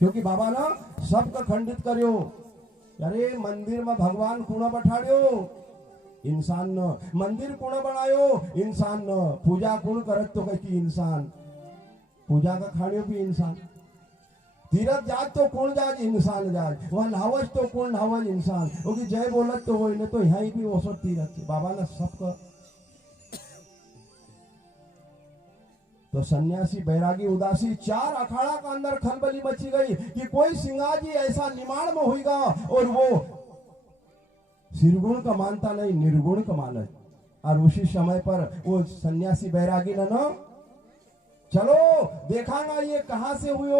क्योंकि बाबा ना सबका खंडित करियो। अरे मंदिर में भगवान कुणा बैठाड़ियो, इंसान न मंदिर कुणा बनायो, इंसान न पूजा कुण करत तो कही इंसान, पूजा का खाणियो भी इंसान, तीरथ जात तो कौन जाज इंसान जाज, वहां नहावज तो कौन नहावज इंसान, क्योंकि जय बोलत तो वही ने तो यहाँ भी वो सब तीरथ बाबा ने सबका। तो सन्यासी बैरागी उदासी चार अखाड़ा का अंदर खलबली मची गई कि कोई सिंगाजी ऐसा निमाण में होगा और वो निर्गुण का मानता नहीं, निर्गुण का मानत। और उसी समय पर वो सन्यासी बैरागी ने ना चलो देखांगा ये कहां से हुई,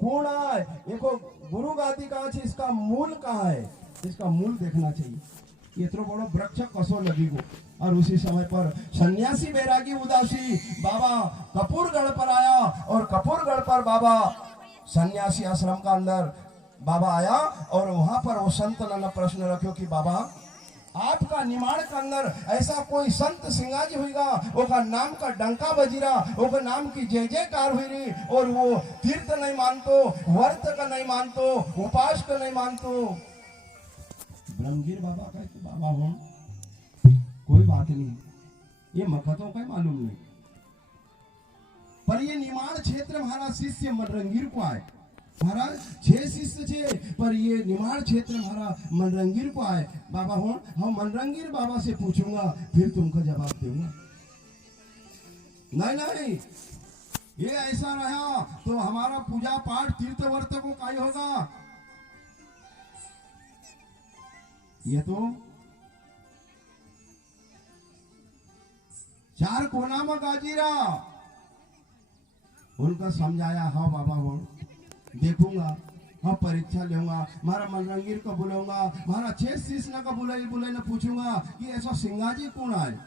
कौन आए, देखो गुरु गादी कहां से, इसका मूल कहां है, इसका मूल देखना चाहिए। इतना बड़ा वृक्ष कसो लगी को। और उसी समय पर सन्यासी बैरागी उदासी बाबा कपूरगढ़ पर आया और कपूरगढ़ पर बाबा सन्यासी आश्रम का अंदर बाबा आया और वहां पर वो संत ने प्रश्न रखो कि बाबा आपका निमाड़ के अंदर ऐसा कोई संत सिंगाजी हुईगा, ओका नाम का डंका बजीरा, ओका नाम की जय जयकार हुई रही, और वो तीर्थ नहीं मानतो, व्रत का नहीं मानतो, उपास का नहीं मानतो। ब्रह्मगिर बाबा कहते बाबा हो कोई बात नहीं, ये मखतों का मालूम नहीं, पर ये निमाड़ क्षेत्र हमारा शिष्य मनरंगीर को आए, महाराज 6 शिष्य थे, पर ये निमाड़ क्षेत्र हमारा मनरंगीर को आए। बाबा हो हम मनरंगीर बाबा से पूछूंगा फिर तुमको जवाब दूंगा। नहीं नहीं, ये ऐसा रहा तो हमारा पूजा पाठ तीर्थ वर्त को काय होगा। ये तो 4 कोना में गाजीरा, उनका समझाया हाँ बाबा हो देखूंगा, हाँ परीक्षा लूंगा, मारा मनरंगीर को बुलाऊंगा, मारा 6 शिष्य का बुलाए न पूछूंगा कि ऐसा सिंगाजी कौन आए।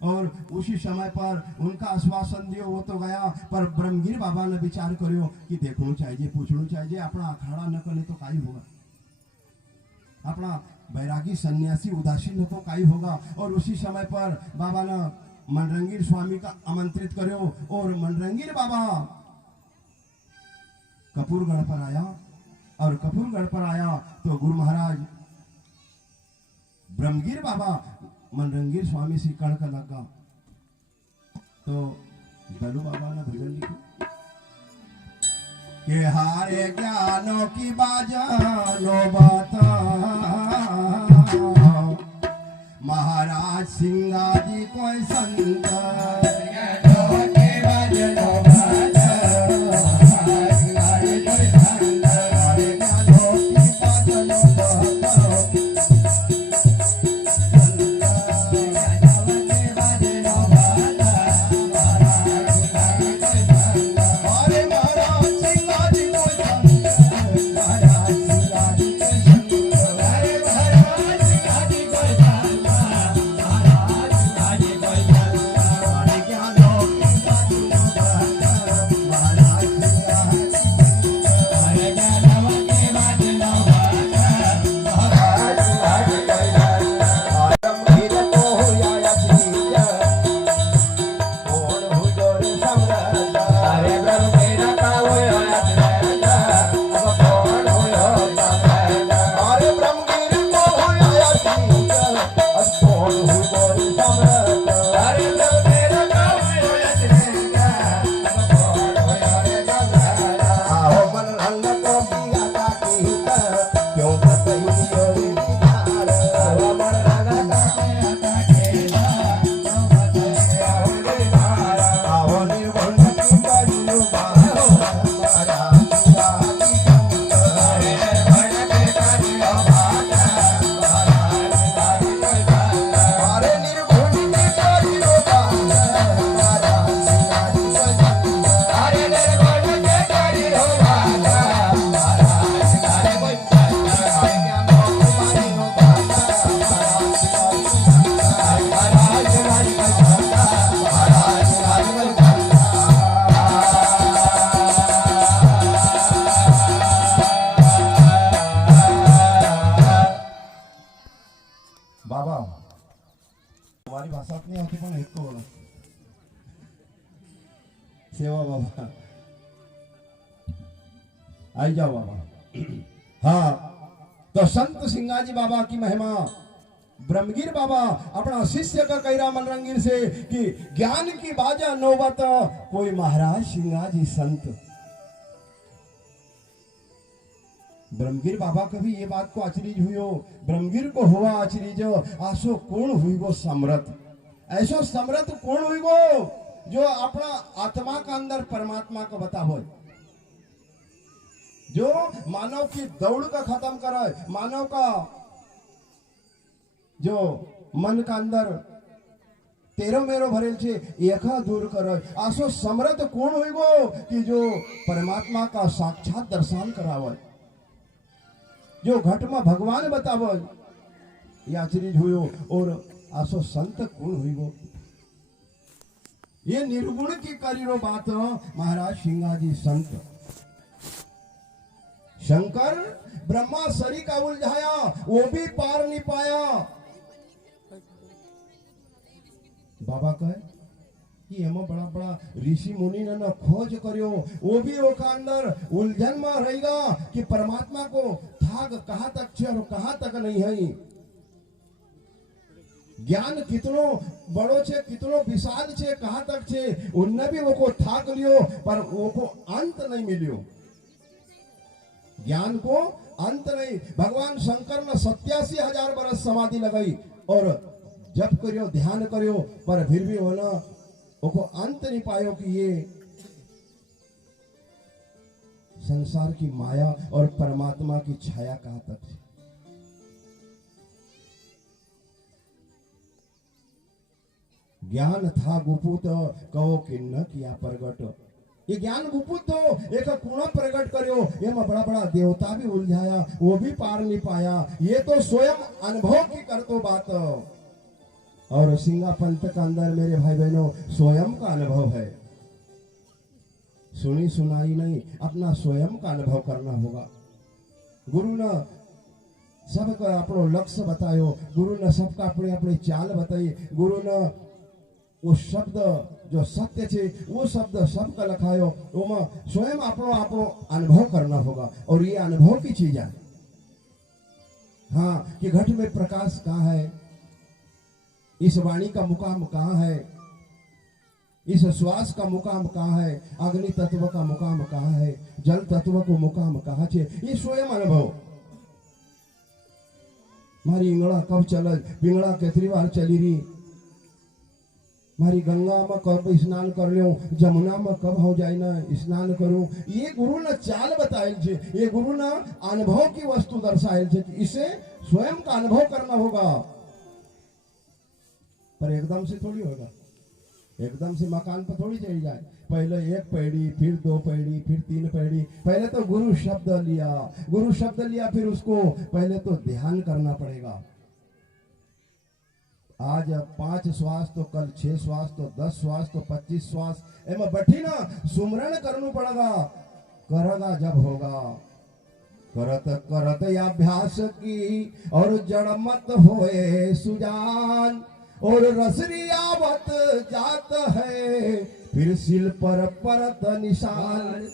और उसी समय पर उनका आश्वासन दियो वो तो गया, पर ब्रह्मगिर बाबा ने विचार करियो कि देखना चाहिए पूछना चाहिए, अपना अखाड़ा न करे तो काई होगा, अपना बैरागी सन्यासी उदासीन तो काई होगा। और उसी समय पर बाबा ने मनरंगीर स्वामी का आमंत्रित करो और मनरंगीर बाबा कपूरगढ़ पर आया। और कपूरगढ़ पर आया तो गुरु महाराज ब्रह्मगिर बाबा मनरंगीर स्वामी से कड़ का लगा, तो दलू बाबा ने भजन लिखी के हारे ज्ञानों की बाजानो बाता, महाराज सिंगाजी कोई संत सेवा बाबा आई जाओ बाबा। हाँ, तो संत सिंगाजी बाबा की महिमा, ब्रह्मगिर बाबा अपना शिष्य का कैरा मनरंगीर से कि ज्ञान की बाजा नौबत कोई महाराज सिंगाजी संत। ब्रह्मगिर बाबा कभी ये बात को आचरीज हुई हो, ब्रह्मगिर को हुआ आचरीज, आसो कौन हुई वो समर्थ, ऐसो समर्थ कौन हुई वो जो अपना आत्मा का अंदर परमात्मा को बताओ, जो मानव की दौड़ का खत्म करे, मानव का जो मन का अंदर तेरो मेरो भरेल छे एका दूर करे, आसो समर्थ कौन हुई वो कि जो परमात्मा का साक्षात दर्शन करावे, जो घट में भगवान बतावे, ये आचरित हुई। और आसो संत कौन हुई वो, ये निर्गुण की करीरो बात महाराज सिंगाजी संत। शंकर ब्रह्मा सरी का उलझाया, वो भी पार नहीं पाया। बाबा कहे कि एम बड़ा बड़ा ऋषि मुनि ने खोज करियो, वो भी ओका अंदर उलझन में रहेगा कि परमात्मा को थाग कहां तक छे और कहां तक नहीं है। ज्ञान कितनो बड़ो छे, कितनो विशाल छे, कहां तक छे, उनने भी वो को थाक लियो पर वो को अंत नहीं मिलियो। ज्ञान को अंत नहीं। भगवान शंकर ने 87,000 बरस समाधि लगाई और जप करियो, ध्यान करियो, पर फिर भी वो ना वो को अंत नहीं पायो कि ये संसार की माया और परमात्मा की छाया कहां तक है। ज्ञान था गुपुत कहो कि न किया प्रगट, ये ज्ञान गुपुत तो एक कुणा प्रकट करियो, ये में बड़ा बड़ा देवता भी उलझाया, वो भी पार नहीं पाया। ये तो स्वयं अनुभव की कर तो बात। और सिंगा पंथ का अंदर मेरे भाई बहनों स्वयं का अनुभव है, सुनी सुनाई नहीं, अपना स्वयं का अनुभव करना होगा। गुरु ने सबका अपनो लक्ष्य बतायो, गुरु ने सबका अपनी अपनी चाल बताई, गुरु ने वो शब्द जो सत्य छे वो शब्द सबका लखायो, वो स्वयं अपनो अपनो अनुभव करना होगा। और ये अनुभव की चीज है। हाँ, कि घट में प्रकाश कहाँ है, इस वाणी का मुकाम कहाँ है, इस श्वास का मुकाम कहाँ है, अग्नि तत्व का मुकाम कहाँ है, जल तत्व को मुकाम कहाँ छे, ये स्वयं अनुभव। मारी इंगड़ा कब चल, पिंगड़ा केतरी बार चली रही, मारी गंगा में कब स्नान कर लो, जमुना में कब हो जाए ना स्नान करूं, ये गुरु ने चाल बताएल छे, ये गुरु ने अनुभव की वस्तु दर्शाएल छे। इसे स्वयं का अनुभव करना होगा, पर एकदम से थोड़ी होगा, एकदम से मकान पर थोड़ी चढ़ जाए। पहले एक पैड़ी, फिर 2 पैड़ी, फिर 3 पैड़ी। पहले तो गुरु शब्द लिया, गुरु शब्द लिया, फिर उसको पहले तो ध्यान करना पड़ेगा। आज 5 श्वास तो कल 6 श्वास तो 10 श्वास तो 25 श्वास, एम बैठी ना सुमरण करना पड़ेगा। करेगा जब होगा, करत करत अभ्यास की और जड़ मत होए सुजान, और रसरी आवत जात है फिर सिल पर परत निशान।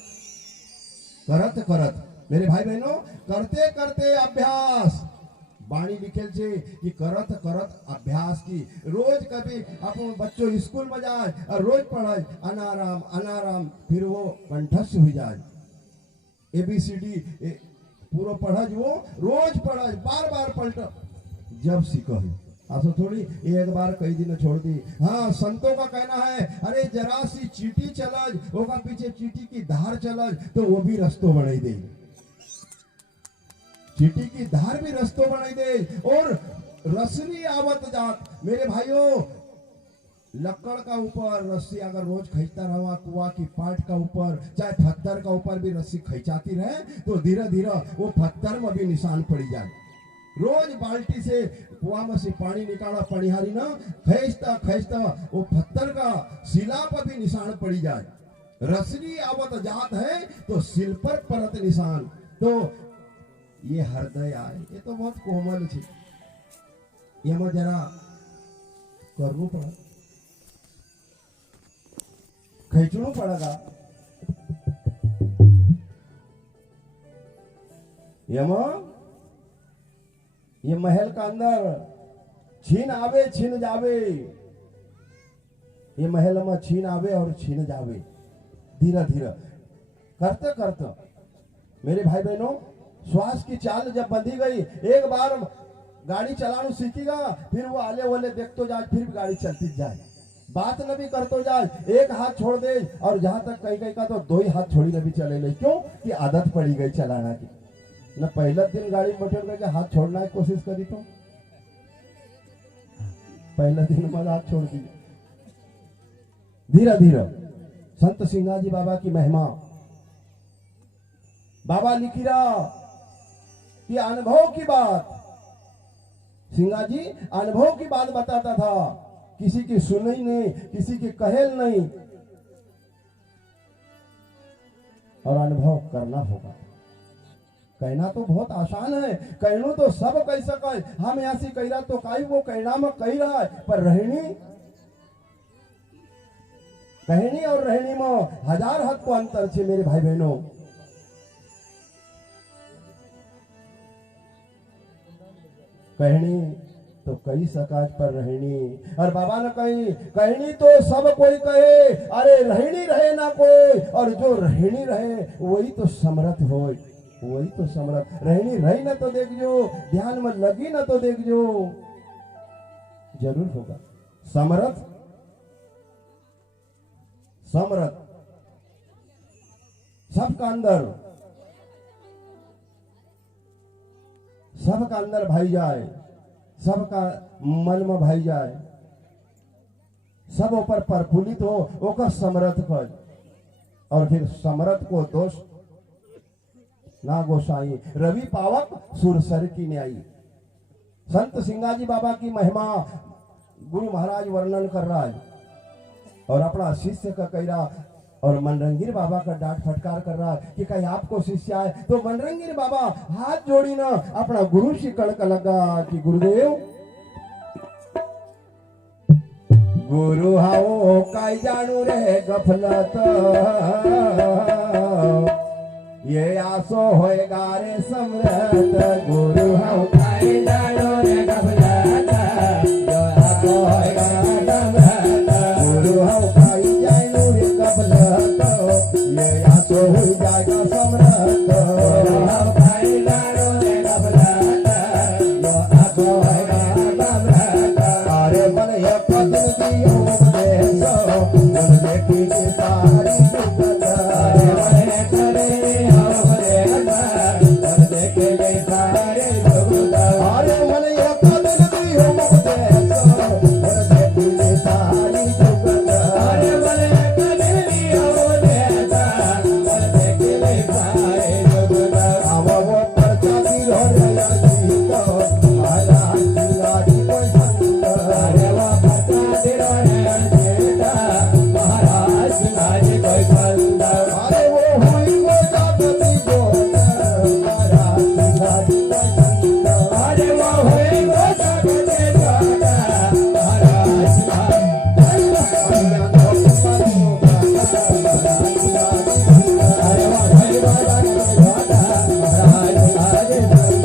करत करत मेरे भाई बहनों, करते करते अभ्यास, बाणी लिखेल छे कि करत करत अभ्यास की। रोज कभी अपन बच्चों स्कूल में जाए और रोज पढ़ाए अनाराम अनाराम, फिर वो कंठस्थ हो जाए। ABCD पूरा पढ़ा, वो रोज पढ़ा, बार बार पलट, जब सीखो ऐसा थोड़ी एक बार कई दिन छोड़ दी। हाँ, संतों का कहना है अरे जरा सी चीटी चलज, होगा पीछे चीटी की धार चलज तो वो भी रस्तों बनाई दे, चीटी की धार भी रस्तों बनाई दे। और रसनी आवत जात मेरे भाइयों, लकड़ का ऊपर रस्सी अगर रोज खींचता रहा, कुआ की पाट का ऊपर चाहे पत्थर का ऊपर भी रस्सी खींचाती रहे तो धीरे धीरे वो पत्थर में भी निशान पड़ी जाए। रोज बाल्टी से कुआ में से पानी निकाला, पनिहारी ना खींचता खींचता वो पत्थर का शिला पर भी निशान पड़ी जाए। रसनी आवत जात है तो सिल पर परत निशान। तो ये हृदय आए, ये तो बहुत कोमल है, ये में जरा करना पड़ा, खींचना पड़ेगा। यमा ये महल का अंदर छीन आवे छीन जावे, ये महल में छीन आवे और छीन जावे। धीरे धीरे करते करते मेरे भाई बहनों, श्वास की चाल जब बंधी गई, एक बार गाड़ी चलाना सीखेगा, फिर वो आले वाले देखते जाए, फिर गाड़ी चलती जाए, बात न भी करते जाए, एक हाथ छोड़ दे, और जहां तक कहीं कहीं का तो दो ही हाथ छोड़ी न भी चले ले। क्यों कि आदत पड़ी गई चलाना की। न पहला दिन गाड़ी में बैठे गए हाथ छोड़ना की कोशिश करी, तो पहला दिन में हाथ छोड़ दी। धीरे धीरे संत सिंगाजी बाबा की महिमा, बाबा लिखी रहा कि अनुभव की बात, सिंगाजी अनुभव की बात बताता था, किसी की सुनी नहीं, किसी की कहेल नहीं, और अनुभव करना होगा। कहना तो बहुत आसान है, कहना तो सब कह सके, हम यहाँ से कह रहा तो काई वो कहना में कह रहा है, पर कहनी और रहनी में हजार हद को अंतर है मेरे भाई बहनों। कहनी तो कई सकाज पर रहनी, और बाबा ने कही कहनी तो सब कोई कहे, अरे रहनी रहे ना कोई, और जो रहनी रहे वही तो समर्थ हो, वही तो समर्थ। रहनी रही ना तो देख जो, ध्यान में लगी ना तो देख जो, जरूर होगा समर्थ। समर्थ सबका अंदर, सबका अंदर भाई जाए, सबका मन में भाई जाए, सब ऊपर प्रफुल्लित हो, ओकर समर्थ कर। और फिर समर्थ को दोष ना गोसाई, रवि पावक सुरसर की न्यायी। संत सिंगाजी बाबा की महिमा गुरु महाराज वर्णन कर रहा है, और अपना शिष्य का कह रहा, और मनरंगीर बाबा का डांट फटकार कर रहा है कि कहीं आपको शिष्य आए तो मनरंगीर बाबा हाथ जोड़ी ना अपना गुरु से कड़क लगा कि गुरुदेव, गुरु हाओ काई जानू रे गफलत, ये आसो होएगा रे समरत। गुरु हाओ काई जानू रे गफलत, ये आसो होएगा समरत। गुरु हाओ काई जानू रे गफलत, ये आसो हो जाएगा समरत। गुरु हाओ काई जानू रे गफलत, ये आसो होएगा समरत। अरे मन ये पद दियो उपदेशो, मन देखी की सारी दुखत। अरे मन करे उपदेश, मन देखे ले सारे दुखत। अरे मन ये पद दियो उपदेशो, मन देखी ले सारी दुखत। अरे मन करे उपदेश, मन देखे ले सारे दुखत। अब वो प्रचारी हो रहा जीतो, महाराज सिंगाजी कोई संत। अरे वो प्रचारी हो रहा जीतो, महाराज सिंगाजी कोई संत। अरे वो हुई को जागती जोत, महाराज सिंगाजी कोई संत। अरे वो हुई को जागती जोत, महाराज सिंगाजी कोई संत। अरे वो हुई को जागती जोत, महाराज सिंगाजी कोई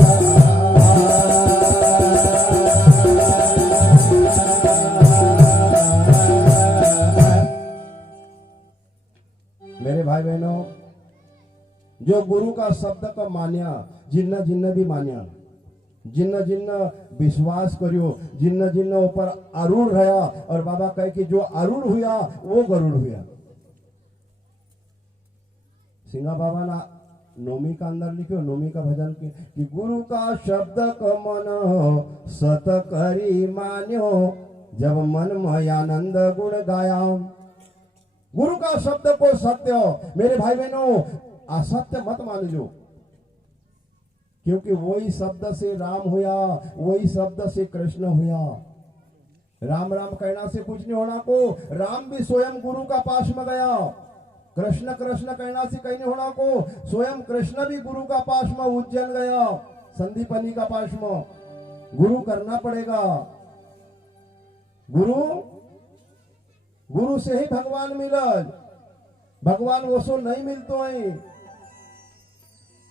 मेरे भाई बहनों, जो गुरु का शब्द का मान्या, जिन्न जिन्न भी मान्या, जिन्न जिन्न विश्वास करियो, जिन्न जिन्न ऊपर आरूढ़ रहा, और बाबा कहे कि जो आरूढ़ हुआ वो गरुड़ हुआ। सिंगा बाबा ना नोमी का अंदर लिखो, नोमी का भजन कि गुरु का शब्द को मन सत करी मान्यो, जब मन में आनंद गुण गाया। गुरु का शब्द को सत्य, मेरे भाई बहनों असत्य मत मान लो, क्योंकि वही शब्द से राम हुआ, वही शब्द से कृष्ण हुआ। राम राम कहना से कुछ नहीं होना को, राम भी स्वयं गुरु का पास में गया। कृष्ण कृष्ण कहना से कहीं नहीं होना को, स्वयं कृष्ण भी गुरु का पास में उज्जैन गया, संदीपनी का पास में। गुरु करना पड़ेगा, गुरु से ही भगवान मिलल, भगवान वो सो नहीं मिलतो है।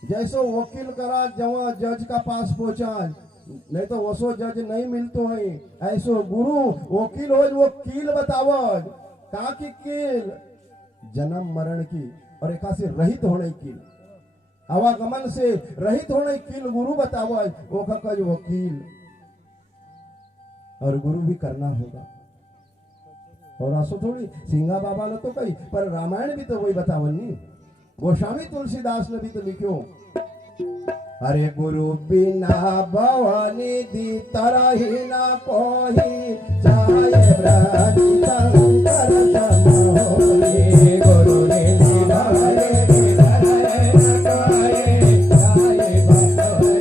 जैसो वकील करा जवा जज का पास पहुंचा, नहीं तो वसो जज नहीं मिलतो है, ऐसो गुरु वकील हो वो कील बतावज का की कील जन्म मरण की और एका से रहित होने की, आवागमन से रहित होने कील गुरु बतावज वो का जो वकील और गुरु भी करना होगा। और आसो थोड़ी सिंगा बाबा ने तो कही, पर रामायण भी तो वही बतावन नहीं, गोस्वामी तुलसीदास ने भी तो लिखो, अरे गुरु बिना भवानी दी तरही ना कोई, चाहे ब्रज शंकर सम होई, गुरु बिना भवानी दी तरही ना कोई, चाहे ब्रज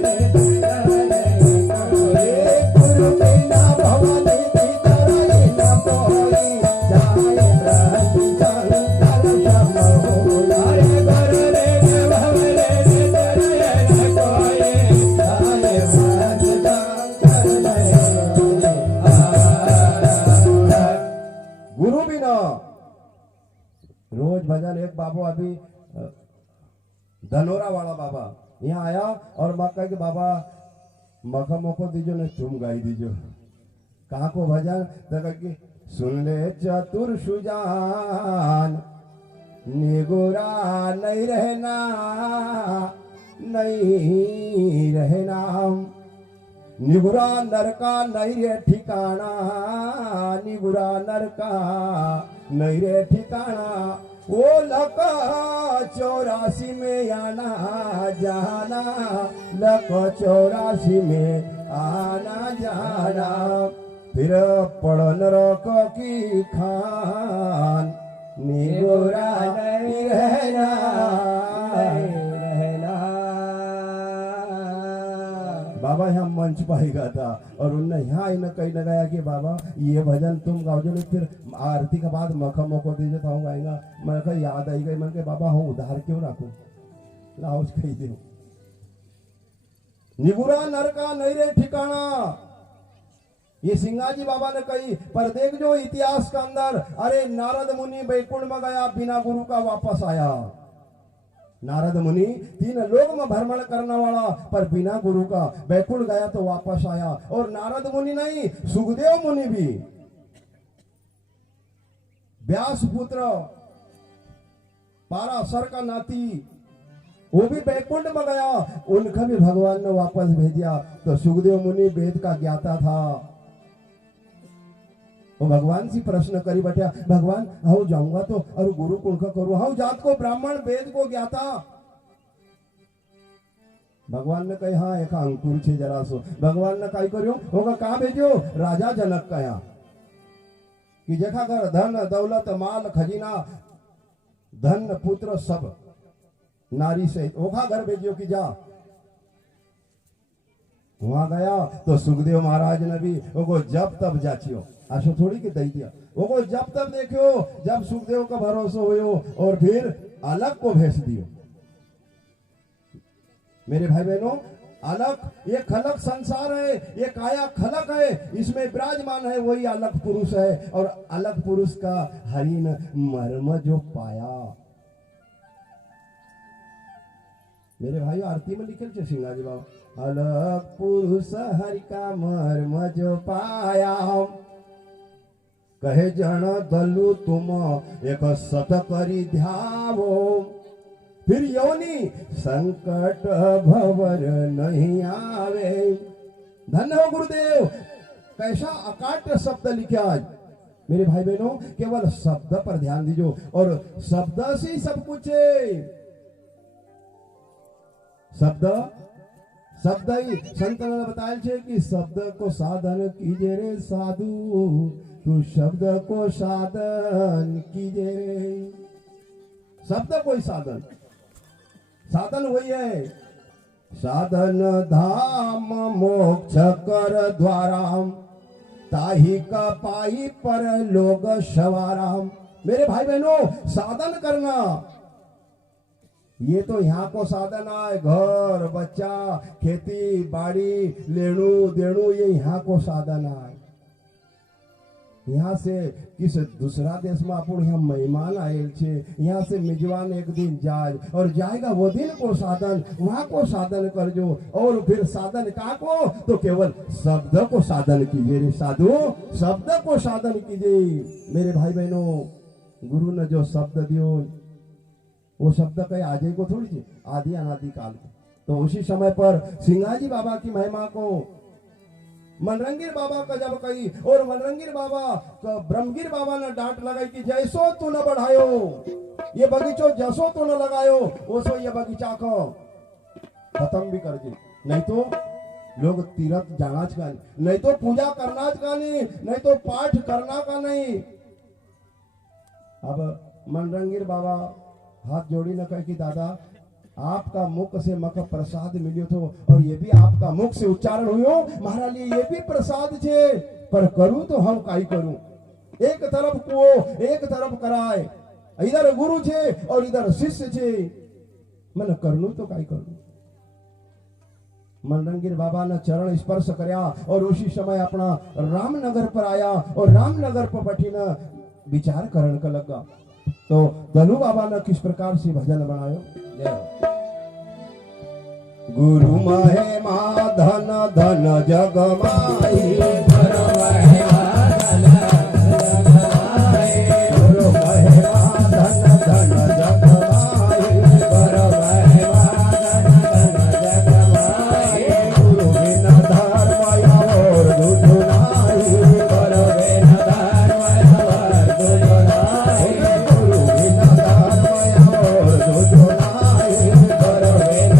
गुरु बिना भवानी दी तरही ना कोई, चाहे ब्रज शंकर सम होई, गुरु बिना। रोज भजन एक बाबू अभी धनोरा वाला बाबा यहाँ आया और माँ कहा कि बाबा मखा मोको दीजो ने तुम गाई दीजो, कहा को भजन तो कि सुन ले चतुर सुजान निगुरा नहीं रहना, नहीं रहना, निगुरा नरका नहीं रे ठिकाना, निगुरा नरका नहीं रे ठिकाना, वो लका 84 में आना जाना, लका 84 में आना जाना, फिर पढ़न रख की खान, निगुरा नहीं रहना, बाबा यहाँ मंच पाएगा था और उनने यहाँ ही न कहीं लगाया कि बाबा ये भजन तुम गाओ जो, फिर आरती के बाद मखा मोको दीजिए तो हम गाएंगा। मैं कहा याद आई गई, मैं बाबा हम उधार क्यों रखो, लाओ कही दो, निगुरा नरका नहीं रे ठिकाना, ये सिंगाजी बाबा ने कही। पर देख जो इतिहास का अंदर, अरे नारद मुनि बैकुंठ में गया बिना गुरु का वापस आया, नारद मुनि 3 लोक में भ्रमण करने वाला पर बिना गुरु का बैकुंठ गया तो वापस आया। और नारद मुनि नहीं, सुखदेव मुनि भी, व्यास पुत्र पाराशर का नाती, वो भी बैकुंठ में गया, उनका भी भगवान ने वापस भेजा। तो सुखदेव मुनि वेद का ज्ञाता था, वो भगवान से प्रश्न करी बैठा, भगवान हाउ जाऊंगा तो और गुरु कौन का करूं, हाउ जात को ब्राह्मण वेद को ज्ञाता। भगवान ने कही हाँ एक अंकुर छे जरा सो, भगवान ने कही करियो होगा कहाँ भेजो, राजा जनक कया कि देखा कर धन दौलत माल खजीना धन पुत्र सब नारी से ओखा घर भेजियो कि जा। वहां गया तो सुखदेव महाराज ने भी वो जब तब जाचियो, आशो थोड़ी के दई दिया, वो जब तब देखियो, जब सुखदेव का भरोसा हुयो और फिर अलग को भेज दियो। मेरे भाई बहनों, अलग ये खलक संसार है, ये काया खलक है, इसमें विराजमान है वही अलग पुरुष है। और अलग पुरुष का हरि ने मर्म जो पाया, मेरे भाई आरती में लिखे थे सिंगाजी बाबा, अलग पुरुष हरि का मर्म जो पाया, कहे जन दलु तुम एक सत करी ध्यावो, फिर योनि संकट भवर नहीं आवे। धन्य हो गुरुदेव, कैसा अकाट्य शब्द लिखे आज। मेरे भाई बहनों, केवल शब्द पर ध्यान दीजिए और शब्द से ही सब कुछ है। शब्द शब्द ही संत ने बताया छे कि शब्द को साधन कीजे रे साधु, तू शब्द को साधन कीजे रे। शब्द कोई साधन, साधन वही है, साधन धाम मोक्ष कर द्वाराम, ताही का पाई पर लोग सवाराम। मेरे भाई बहनों, साधन करना ये तो यहाँ को साधन है, घर बच्चा खेती बाड़ी लेणु देणु, ये यहाँ को साधन है। यहाँ से किस दूसरा देश में अपन यहाँ मेहमान आयल छे, यहाँ से मेजबान एक दिन जाए और जाएगा वो दिन को साधन, वहाँ को साधन कर जो, और फिर साधन कहाँ को, तो केवल शब्द को साधन कीजिए रे साधु, शब्द को साधन कीजिए। मेरे भाई बहनों, गुरु ने जो शब्द दियो वो शब्द कहीं आजे को थोड़ी सी, आदि अनादि काल को। तो उसी समय पर सिंगाजी बाबा की महिमा को मनरंगीर बाबा का जब कही, और मनरंगीर बाबा का ब्रह्मगिर बाबा ने डांट लगाई कि जैसो तू न बढ़ायो ये बगीचो, जसो तू न लगायो ओसो ये बगीचा को खत्म भी कर दी। नहीं तो लोग तीर्थ जाना का नहीं, तो पूजा करना का नहीं तो पाठ करना का नहीं। अब मनरंगीर बाबा हाथ जोड़ी न कहे कि दादा आपका मुख से मक प्रसाद मिलियो थो, और ये भी आपका मुख से उच्चारण हुयो, हमारा लिए ये भी प्रसाद छे, पर करूं तो हम काई करूं। एक तरफ को एक तरफ कराए, इधर गुरु छे और इधर शिष्य छे, मन करनू तो काई करूं। मनरंगीर बाबा ने चरण स्पर्श करया और उसी समय अपना रामनगर पर आया, और रामनगर पर बैठी न विचार करण का लगा। तो दलू बाबा ने किस प्रकार से भजन बनायो। गुरु महिमा धन धन जग माई, गुरु महिमा धन धन जग माई, गुरु महिमा धन जग माई, गुरु बिन धर्म और दूध नाई, गुरु बिन धर्म और दूध नाई, गुरु बिन धर्म और दूध नाई, गुरु बिन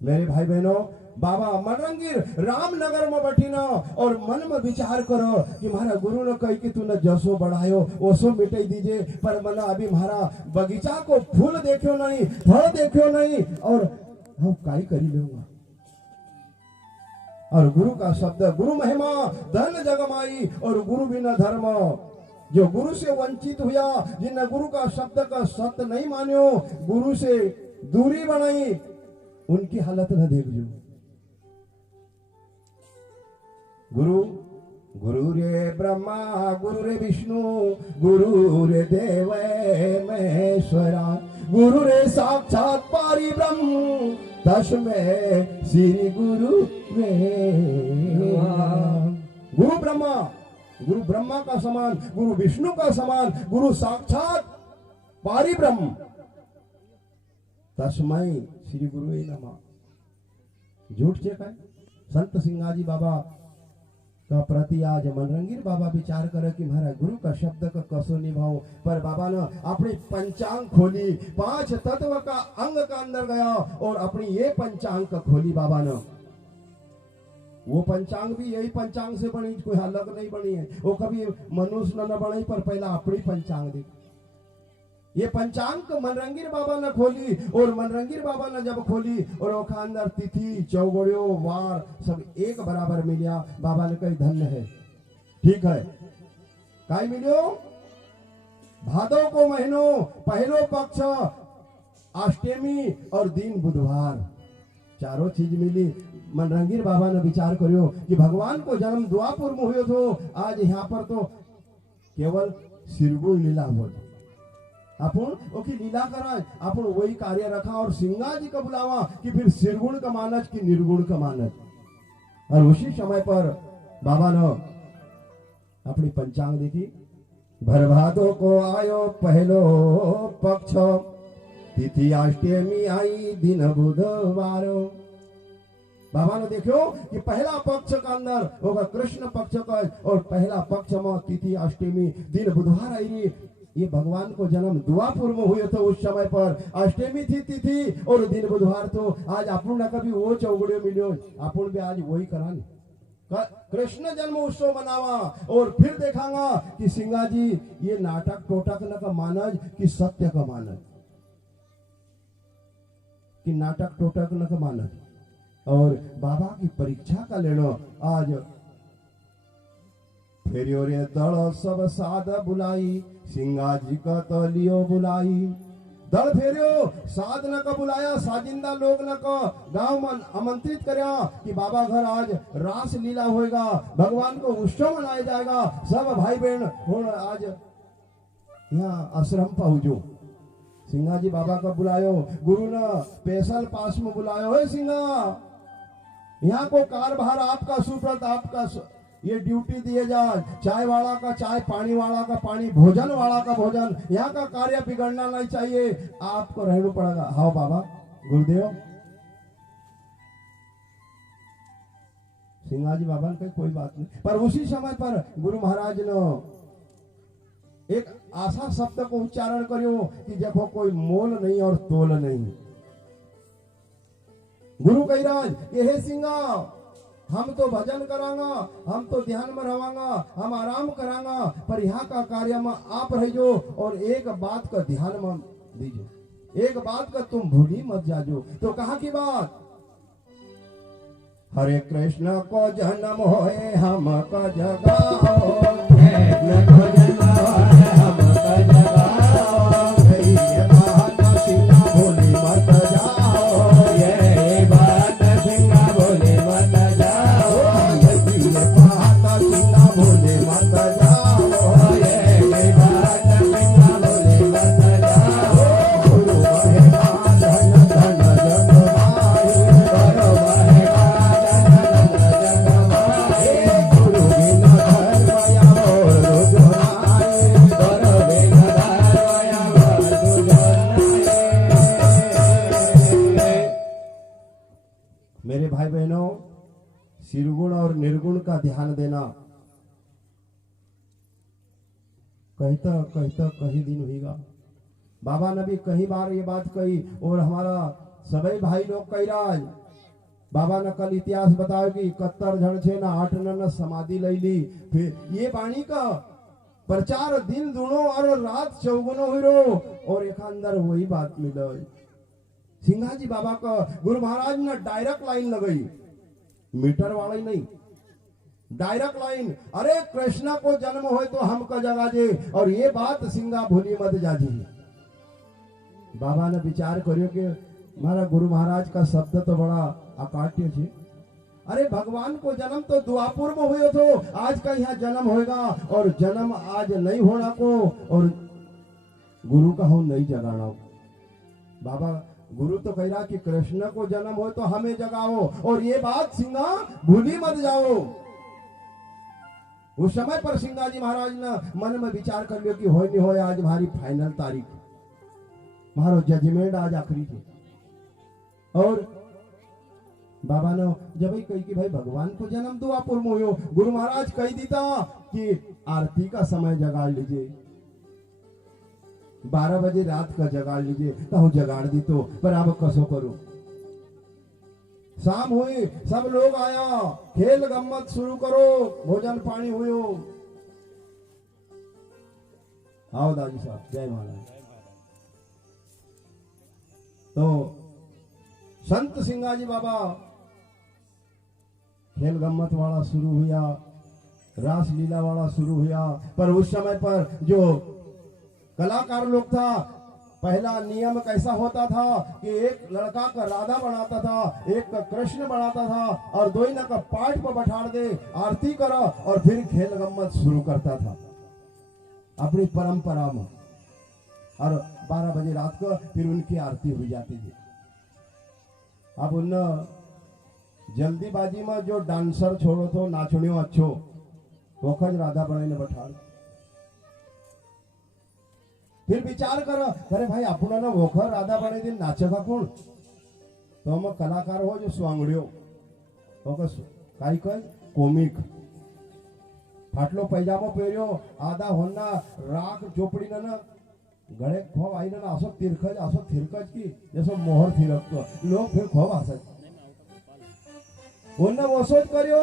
मेरे भाई बहनों, बाबा मनरंगीर रामनगर में बैठी ना और मन में विचार करो कि हमारा गुरु ने कही कि तूने जसो बढ़ायो ओसो मिटाई दीजिए, पर मना अभी हमारा बगीचा को फूल देखियो नहीं, फल देखियो नहीं, और हम काई करी लूंगा। और गुरु का शब्द, गुरु महिमा धन जगमाई और गुरु बिना धर्म। जो गुरु से वंचित हुआ, जिन्हें गुरु का शब्द का सत्य नहीं मान्यो, गुरु से दूरी बनाई, उनकी हालत न देख जो। गुरु गुरु रे ब्रह्मा गुरु रे विष्णु गुरु रे देव महेश्वरा, गुरु रे साक्षात पारि ब्रह्म तस्मै श्री गुरु रे। गुरु ब्रह्मा, गुरु ब्रह्मा का समान, गुरु विष्णु का समान, गुरु साक्षात पारि ब्रह्म तस्मै श्री गुरु नमः। झूठ चेक है। संत सिंगाजी बाबा का प्रति आज मनरंगीर बाबा विचार करे कि महाराज गुरु का शब्द का कसो निभाओ, पर बाबा ने अपनी पंचांग खोली, 5 तत्व का अंग का अंदर गया और अपनी ये पंचांग का खोली बाबा ने। वो पंचांग भी यही पंचांग से बनी, कोई अलग नहीं बनी है, वो कभी मनुष्य न बनी, पर पहला अपनी पंचांग दी। ये पंचांग मनरंगीर बाबा ने खोली, और मनरंगीर बाबा ने जब खोली और वो अंदर तिथि चौगड़ियों वार सब एक बराबर मिलिया। बाबा ने कही धन्य है, ठीक है। काई मिलियो, भादव को महीनो पहलो पक्ष अष्टमी और दिन बुधवार, चारों चीज मिली। मनरंगीर बाबा ने विचार करियो कि भगवान को जन्म द्वापुर में हुयो तो आज यहाँ पर तो केवल सिरगुण लीला हो, अपन ओकी लीला कराए, अपन वही कार्य रखा और सिंगा जी का बुलावा कि फिर सिरगुण का मानस कि निर्गुण का मानस। और उसी समय पर बाबा ने अपनी पंचांग देखी। भरभादो को आयो पहलो पक्ष, तिथि अष्टमी आई दिन बुधवार। बाबा ने देखो कि पहला पक्ष का अंदर होगा कृष्ण पक्ष का, और पहला पक्ष में तिथि अष्टमी दिन बुधवार आई। ये भगवान को जन्म द्वापुर में हुए तो उस समय पर अष्टमी थी तिथि और दिन बुधवार। तो आज अपन ना कभी वो चौगड़ियों मिलियो, अपन भी आज वही करानी, कृष्ण जन्म उत्सव मनावा। और फिर देखांगा कि सिंगा जी ये नाटक टोटक न का मानज कि सत्य का मानज, कि नाटक टोटक न का मानज। और बाबा की परीक्षा का लेनो आज फेरियो रे दल सब साध बुलाई, सिंगा जी का तलियो बुलाई। दल फेरियो, साध न का बुलाया, साजिंदा लोग न का गांव में आमंत्रित करया कि बाबा घर आज रास लीला होएगा, भगवान को उत्सव मनाया जाएगा। सब भाई बहन हुण आज यहाँ आश्रम पहुंचो। सिंगा जी बाबा का बुलायो, गुरु ने स्पेशल पास में बुलायो है सिंगा, यहाँ को कारभार आपका सुप्रत, आपका ये ड्यूटी दिए जाए, चाय वाला का चाय, पानी वाला का पानी, भोजन वाला का भोजन, यहाँ का कार्य बिगड़ना नहीं चाहिए, आपको रहना पड़ेगा। हाँ बाबा गुरुदेव। सिंगा जी बाबा ने कोई बात नहीं, पर उसी समय पर गुरु महाराज ने एक आशा शब्द को उच्चारण करियो कि देखो कोई मोल नहीं और तोल नहीं। गुरु कही रहा कि हे सिंगा, हम तो भजन करांगा, हम तो ध्यान में रवांगा, हम आराम करांगा, पर यहाँ का कार्य में आप रहियो और एक बात का ध्यान में दीजिए, एक बात का तुम भूली मत जाजो। तो कहा की बात, हरे कृष्ण को जन्म होए हम का जगाओ, कृष्ण को जन्म होए हम का जगाओ, ये बात सिंगा भूली मत जाओ, ये बात सिंगा भूली मत जाओ, ये बात सिंगा भूली मत जाओ, ये बात सिंगा भूली मत जाओ। गुरु महेगा धन धन जगमाई, गुरु महेगा मेरे भाई बहनों, सिरगुण और निर्गुण का ध्यान देना। कहता कहता कहीं दिन होगा, बाबा ने भी कई बार ये बात कही और हमारा सभी भाई लोग कही रहा। बाबा ने कल इतिहास बताया कि 71 जन छे ना 8 न समाधि ले ली। फिर ये वाणी का प्रचार दिन दुनो और रात चौगुनो हुई और एक अंदर वही बात मिलो। सिंगा जी बाबा का गुरु महाराज ने डायरेक्ट लाइन लगाई, मीटर वाला ही नहीं, डायरेक्ट लाइन, अरे कृष्णा को जन्म हो तो हमका जगा दे, और ये बात सिंगा भूली मत जाजी। बाबा ने विचार करियो कि हमारा गुरु महाराज का शब्द तो बड़ा अकाट्य छे। अरे भगवान को जन्म तो द्वापुर में हुए तो आज का यहाँ जन्म होगा, और जन्म आज नहीं होना को, और गुरु का हम नहीं जगाना। बाबा गुरु तो कह रहा कि कृष्ण को जन्म हो तो हमें जगाओ, और ये बात सिंगा भूली मत जाओ। उस समय पर सिंगा जी महाराज ने मन में विचार कर लियो कि हो नहीं हो, आज हमारी फाइनल तारीख, हमारा जजमेंट आज आखिरी थे। और बाबा ने जब ही कही कि भाई भगवान को जन्म द्वापुर में हो, गुरु महाराज कह दीता कि आरती का समय जगा लीजिए, 12 बजे रात का जगाड़ लीजिए, तो हम जगाड़ दी तो, पर अब कसो करो। शाम हुई, सब लोग आया, खेल गम्मत शुरू करो, भोजन पानी हुयो। आओ दादी साहब, जय महाराज। तो संत सिंगा जी बाबा खेल गम्मत वाला शुरू हुआ, रास लीला वाला शुरू हुआ। पर उस समय पर जो कलाकार लोग था, पहला नियम कैसा होता था कि एक लड़का का राधा बनाता था, एक का कृष्ण बनाता था, और दोनों का पाठ पर बैठा दे, आरती करा, और फिर खेल गम्मत शुरू करता था अपनी परंपरा में। और 12 बजे रात को फिर उनकी आरती हो जाती थी। अब उन जल्दीबाजी में जो डांसर छोड़ो तो नाचनियों अच्छो वखज राधा बनाने बैठा। फिर विचार करो, अरे भाई अपना ना वोखर राधा बनाई दिन नाचेगा कौन? तो हम कलाकार हो जो स्वांगड़ियो काई कोमिक फाटलो पैजामो पहरियो, आधा होना राख चोपड़ी ना गळे खोब आई ना असो थिरकज की जैसो मोहर थिरकतो, लोग फिर खोब हसत। उन्ने वसोज करियो,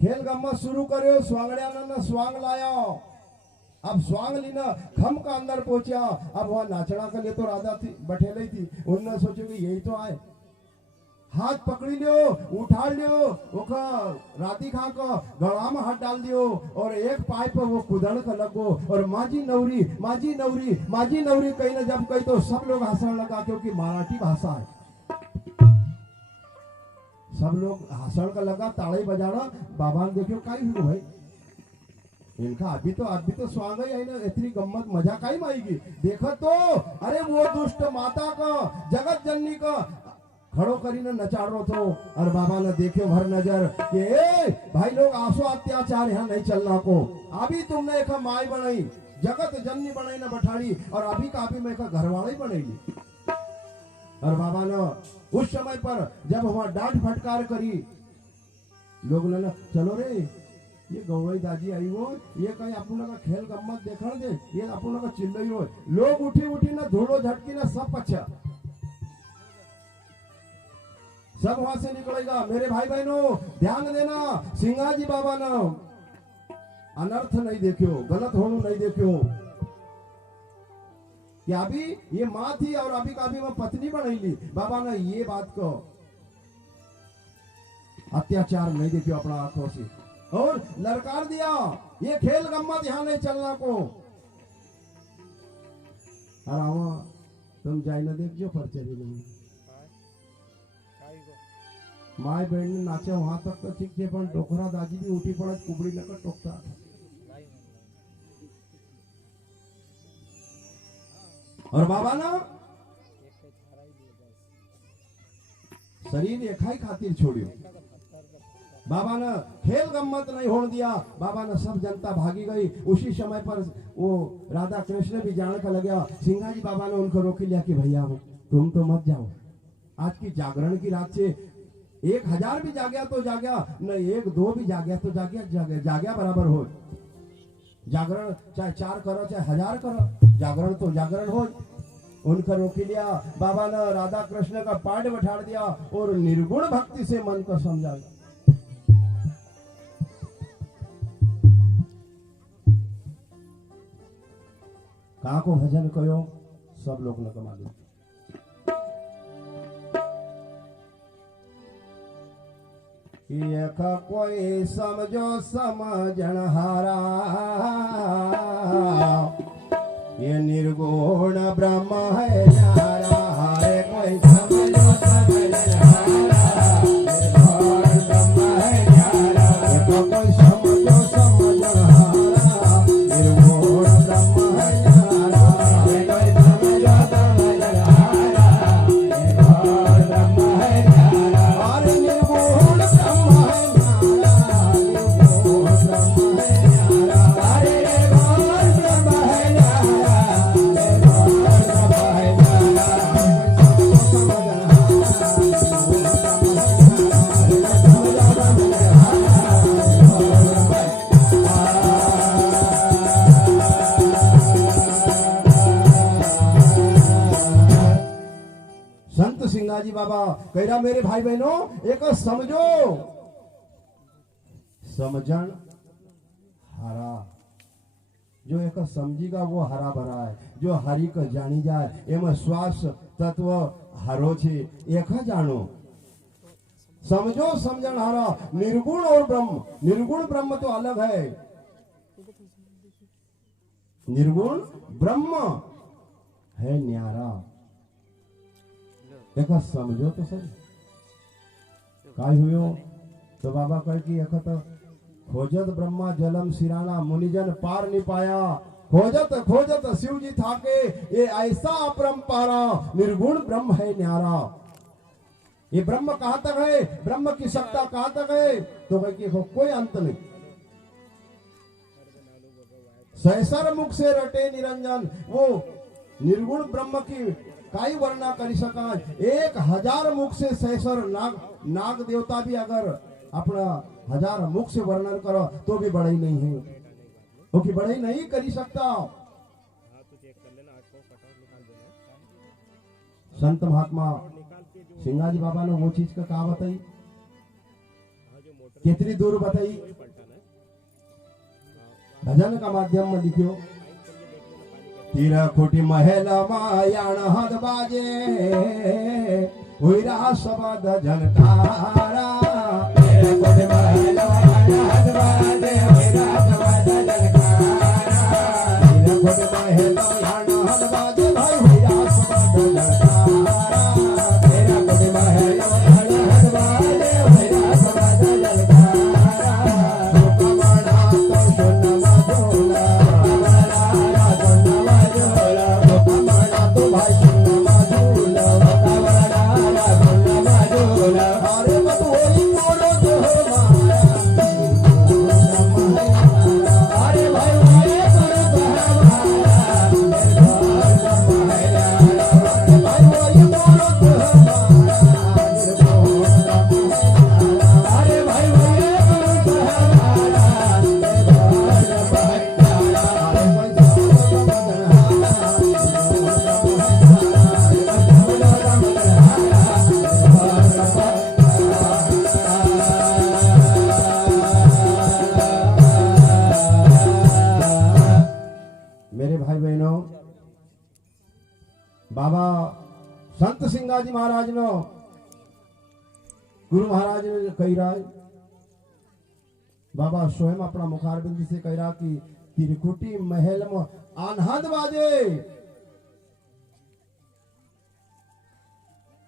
खेल गम्मत शुरू करियो, स्वांगड़िया ना स्वांग लाया। अब स्वांग लीना खम का अंदर पहुंचा। अब वहां नाचना के लिए तो राधा थी बैठे नहीं थी, उन्होंने सोचो कि यही तो आए, हाथ पकड़ी लियो, उठा लियो, ओखा राती खा को गला में हाथ डाल दियो और एक पाय पर वो कुदड़ का लगो और माजी नवरी माजी नवरी माजी नवरी कहीं ना जब कही तो सब लोग हंसने लगा, क्योंकि मराठी भाषा है। सब लोग हंसण का लगा, ताड़ी बजाना। बाबा ने देखियो काई हुई भाई, इनका अभी तो स्वागत है ना, इतनी गम्मत मजा काई में आएगी। देखो तो अरे वो दुष्ट माता का जगत जननी का खड़ो करीने नचारो तो, और बाबा ने देखियो भर नजर कि ए भाई लोग आसो अत्याचार यहाँ नहीं चलना को। अभी तुमने एक माई बनाई, जगत जननी बनाई ना बठाड़ी, और अभी का अभी मैं घरवाड़ी बनाई। और बाबा ने उस समय पर जब वहां डांट फटकार करी, लोग ने चलो रे ये गौरई दादी आई हो, ये कहीं अपन का खेल गम्मत देखा दे, ये अपन का चिल्लई हो। लोग उठी उठी ना धूलो झटकी ना सब अच्छा सब वहां से निकलेगा। मेरे भाई बहनों ध्यान देना, सिंगाजी बाबा ने अनर्थ नहीं देखियो, गलत होनो नहीं देखियो कि अभी ये माँ थी और अभी का अभी मैं पत्नी बनैली। बाबा ने ये बात को अत्याचार नहीं देखियो अपना आंखों से और ललकार दिया, ये खेल गम्मत यहाँ नहीं चलना को। अरे तुम जाई ना देख जो परचरी नहीं माय बहन ने नाचा वहां तक तो ठीक थे, पर डोकरा दादी भी उठी पड़ा कुबड़ी लगा टोकता। और बाबा ना शरीर एकाई खातिर छोड़ियो। बाबा ने खेल गम्मत नहीं होने दिया। बाबा ने सब जनता भागी गई। उसी समय पर वो राधा कृष्ण भी जाने का लगा। सिंगाजी बाबा ने उनको रोक लिया कि भैया तुम तो मत जाओ, आज की जागरण की रात से 1000 भी जागया तो जागया, न 1-2 भी जागया तो जागया बराबर हो। जागरण चाहे 4 करो चाहे 1000 करो, जागरण तो जागरण हो। उनका रोक लिया। बाबा ने राधा कृष्ण का पाठ बैठा दिया और निर्गुण भक्ति से मन को समझाया। कहा को भजन कयो सब लोग न कमा दो। एक कोई समझो समझन हारा, ये निर्गुण ब्रह्म है न्यारा। हरे कोई समझो समझन हारा, निर्गुण ब्रह्म है न्यारा। एक कोई समझो समझन हारा, निर्गुण ब्रह्म है न्यारा। हरे कोई समझो समझन हारा, निर्गुण ब्रह्म है न्यारा। हरे निर्गुण सिंगाजी बाबा कह रहा मेरे भाई बहनों एक समझो समझन हरा। जो एक समझीगा वो हरा भरा है, जो हरि को जानी जाए एम श्वास तत्व हरो छे एक जानो। समझो समझन हरा। निर्गुण और ब्रह्म, निर्गुण ब्रह्म तो अलग है। निर्गुण ब्रह्म है न्यारा। एक समझो तो सही काय हुयो। तो बाबा कह कि एक तो खोजत ब्रह्मा जलम सिराना, मुनिजन पार नहीं पाया। खोजत खोजत शिव जी थाके, ये ऐसा अपरंपारा। निर्गुण ब्रह्म है न्यारा। ये ब्रह्म कहां तक है, ब्रह्म की सत्ता कहां तक है, तो कह कि कोई अंत नहीं। सहसर मुख से रटे निरंजन, वो निर्गुण ब्रह्म की काई वर्णना कर सका। 1000 मुख से सहसर नाग देवता भी अगर अपना 1000 मुख से वर्णन करो तो भी बड़ाई नहीं है, क्योंकि बड़ाई नहीं कर सकता। संत महात्मा सिंगाजी बाबा ने वो चीज का कहा बताई, कितनी दूर बताई। भजन का माध्यम में लिखियो। तीर खुटी महल मायाण हद बाजे, हुई रहा शब्द झनकारा तेरे कोट महल अनहद बाजे हुई रहा शब्द झनकारा तेरे कोट महल अनहद बाजे भाई हुई रहा शब्द झनकारा तेरे कोट महल अनहद बाजे हुई रहा शब्द झनकारा सुकमना तो सुन मधुला कमला सुन मधुला सुकमना तो भाई सुन मधुला कमला सुन मधुला अरे मत वही बोलो तो हमारा अरे भाई वही करो तो हमारा भाई वही बोलो तो हमारा अरे भाई वही करो तो मेरे भाई बहनों बाबा संत सिंगाजी महाराज नो गुरु महाराज ने कही रहा है बाबा स्वयं अपना मुखारबिंद से कह रहा कि त्रिकुटी महल में अनहद बाजे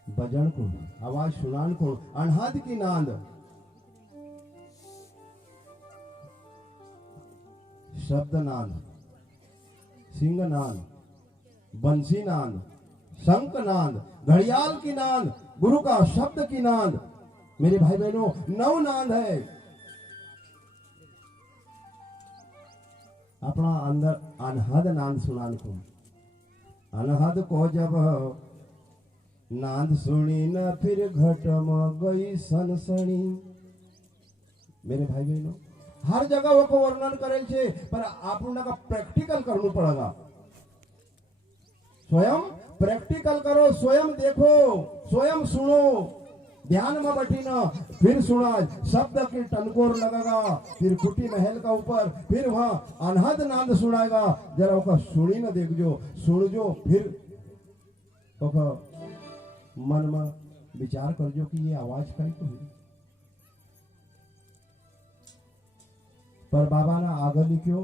बजन को आवाज सुनान को अनहद की नांद शब्द नांद सिंह नांद बंसी नांद शंख नांद घड़ियाल की नांद गुरु का शब्द की नांद मेरे भाई बहनों नव नांद है अपना अंदर अनहद नांद सुनान को अनहद को जब नांद सुनी न फिर घट में गई सनसनी मेरे भाई बहनों हर जगह वो को वर्णन करेल छे पर आपने का प्रैक्टिकल करना पड़ेगा स्वयं प्रैक्टिकल करो स्वयं देखो स्वयं सुनो ध्यान में बैठी ना फिर सुना शब्द की टनकोर लगेगा फिर कुटी महल का ऊपर फिर वहां अनहद नांद सुनाएगा जरा उसका सुनी ना देख जो सुन जो फिर मन में विचार कर जो कि ये आवाज कहीं तो है पर बाबा ने आगे लिखो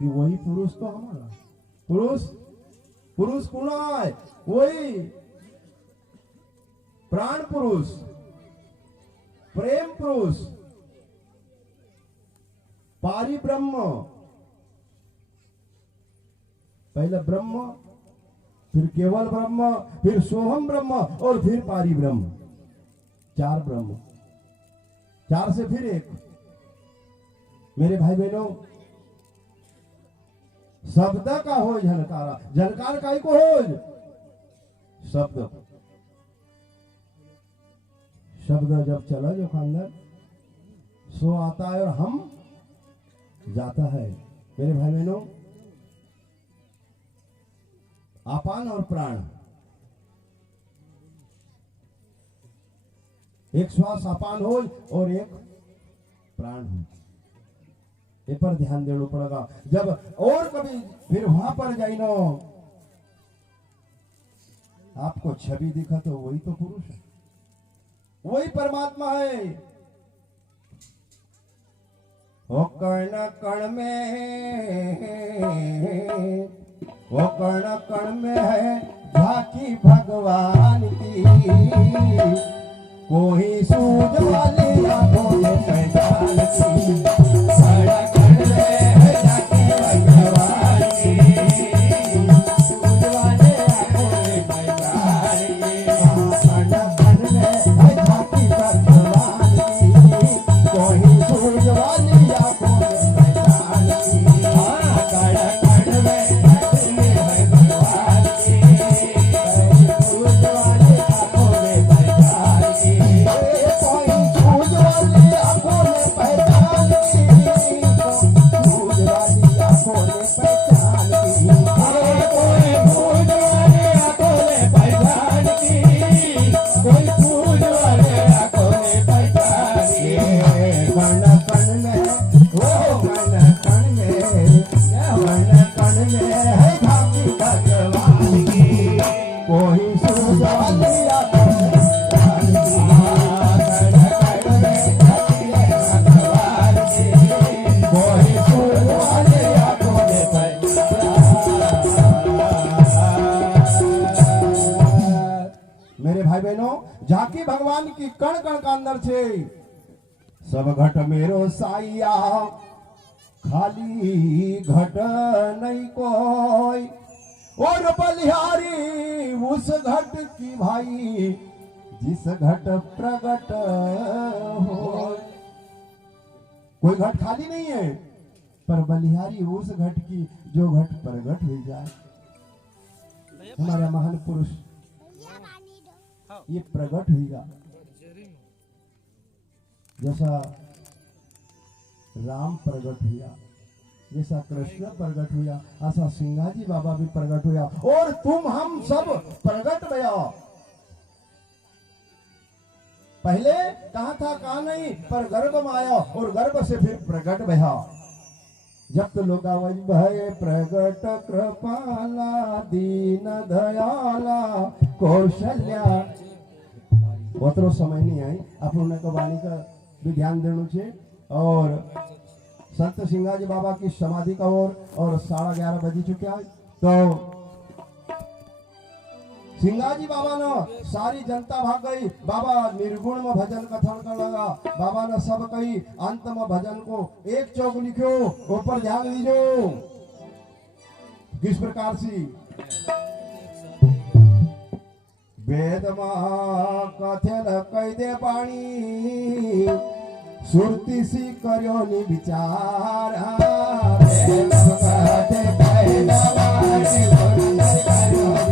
कि वही पुरुष तो हमारा पुरुष कौन है वही प्राण पुरुष प्रेम पुरुष पारी ब्रह्म पहले ब्रह्म फिर केवल ब्रह्म फिर सोहम ब्रह्म और फिर पारी ब्रह्म चार ब्रह्म चार से फिर एक मेरे भाई बहनों शब्द का हो झनकारा झनकार का ही को हो शब्द शब्द जब चला जो अंदर सो आता है और हम जाता है मेरे भाई बहनों अपान और प्राण एक श्वास अपान हो और एक प्राण हो ये पर ध्यान देना पड़ेगा जब और कभी फिर वहां पर जाइनो आपको छवि दिखा तो वही तो पुरुष है वही परमात्मा है वो कर्ण कण में वो कर्ण कण में है झांकी भगवान की कोई सूझ वाली आंखों में पहचान की कोई फूल आंखों में मेरे भाई बहनों, झांकी भगवान की कण कण का अंदर छे। सब घट मेरो साइया खाली घट नहीं कोई, और बलिहारी उस घट की भाई जिस घट प्रगट हो। कोई घट खाली नहीं है, पर बलिहारी उस घट की जो घट प्रगट हो जाए। हमारा महान पुरुष ये प्रगट होगा, जैसा राम प्रगट हुआ, जैसा कृष्ण प्रगट हुआ, ऐसा सिंगाजी बाबा भी प्रगट हुआ, और तुम हम सब प्रगट भया। पहले कहा था कहा नहीं, पर गर्भ में आया और गर्भ से फिर प्रगट भया। जब तो लोग भय प्रगट कृपाला दीन दयाला कौशल्या। उतरो समय नहीं आई, अपने को वाणी का भी ध्यान देना चाहिए। और संत सिंगाजी बाबा की समाधि का और 11:30 बज चुका है। तो सिंगाजी बाबा ने सारी जनता भाग गई, बाबा निर्गुण में भजन कथन कर लगा। बाबा ने सब कही, अंत में भजन को एक चौक लिखो, ऊपर ध्यान दीजो किस प्रकार से वेद कथन कह दे पानी सुरती सी करो नि विचार। वेद कथे कह दे पानी सुरती करो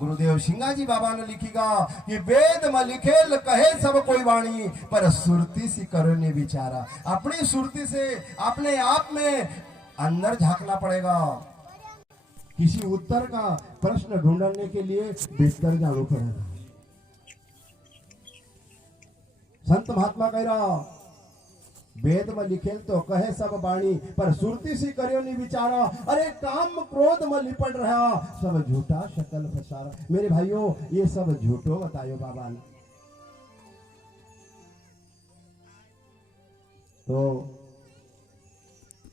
गुरुदेव सिंगाजी बाबा ने लिखीगा कि वेद में लिखेल कहे सब कोई वाणी, पर सुरती सी करो ने विचारा। अपनी सुरती से अपने आप में अंदर झांकना पड़ेगा। किसी उत्तर का प्रश्न ढूंढने के लिए भीतर जाना पड़ेगा। संत महात्मा कह रहा, वेद में लिखेल तो कहे सब वाणी, पर सुरती सी करियो नहीं विचारा। अरे काम क्रोध में लिपट रहा, सब झूठा शकल फसारा। मेरे भाइयों, ये सब झूठो बतायो बाबा ने। तो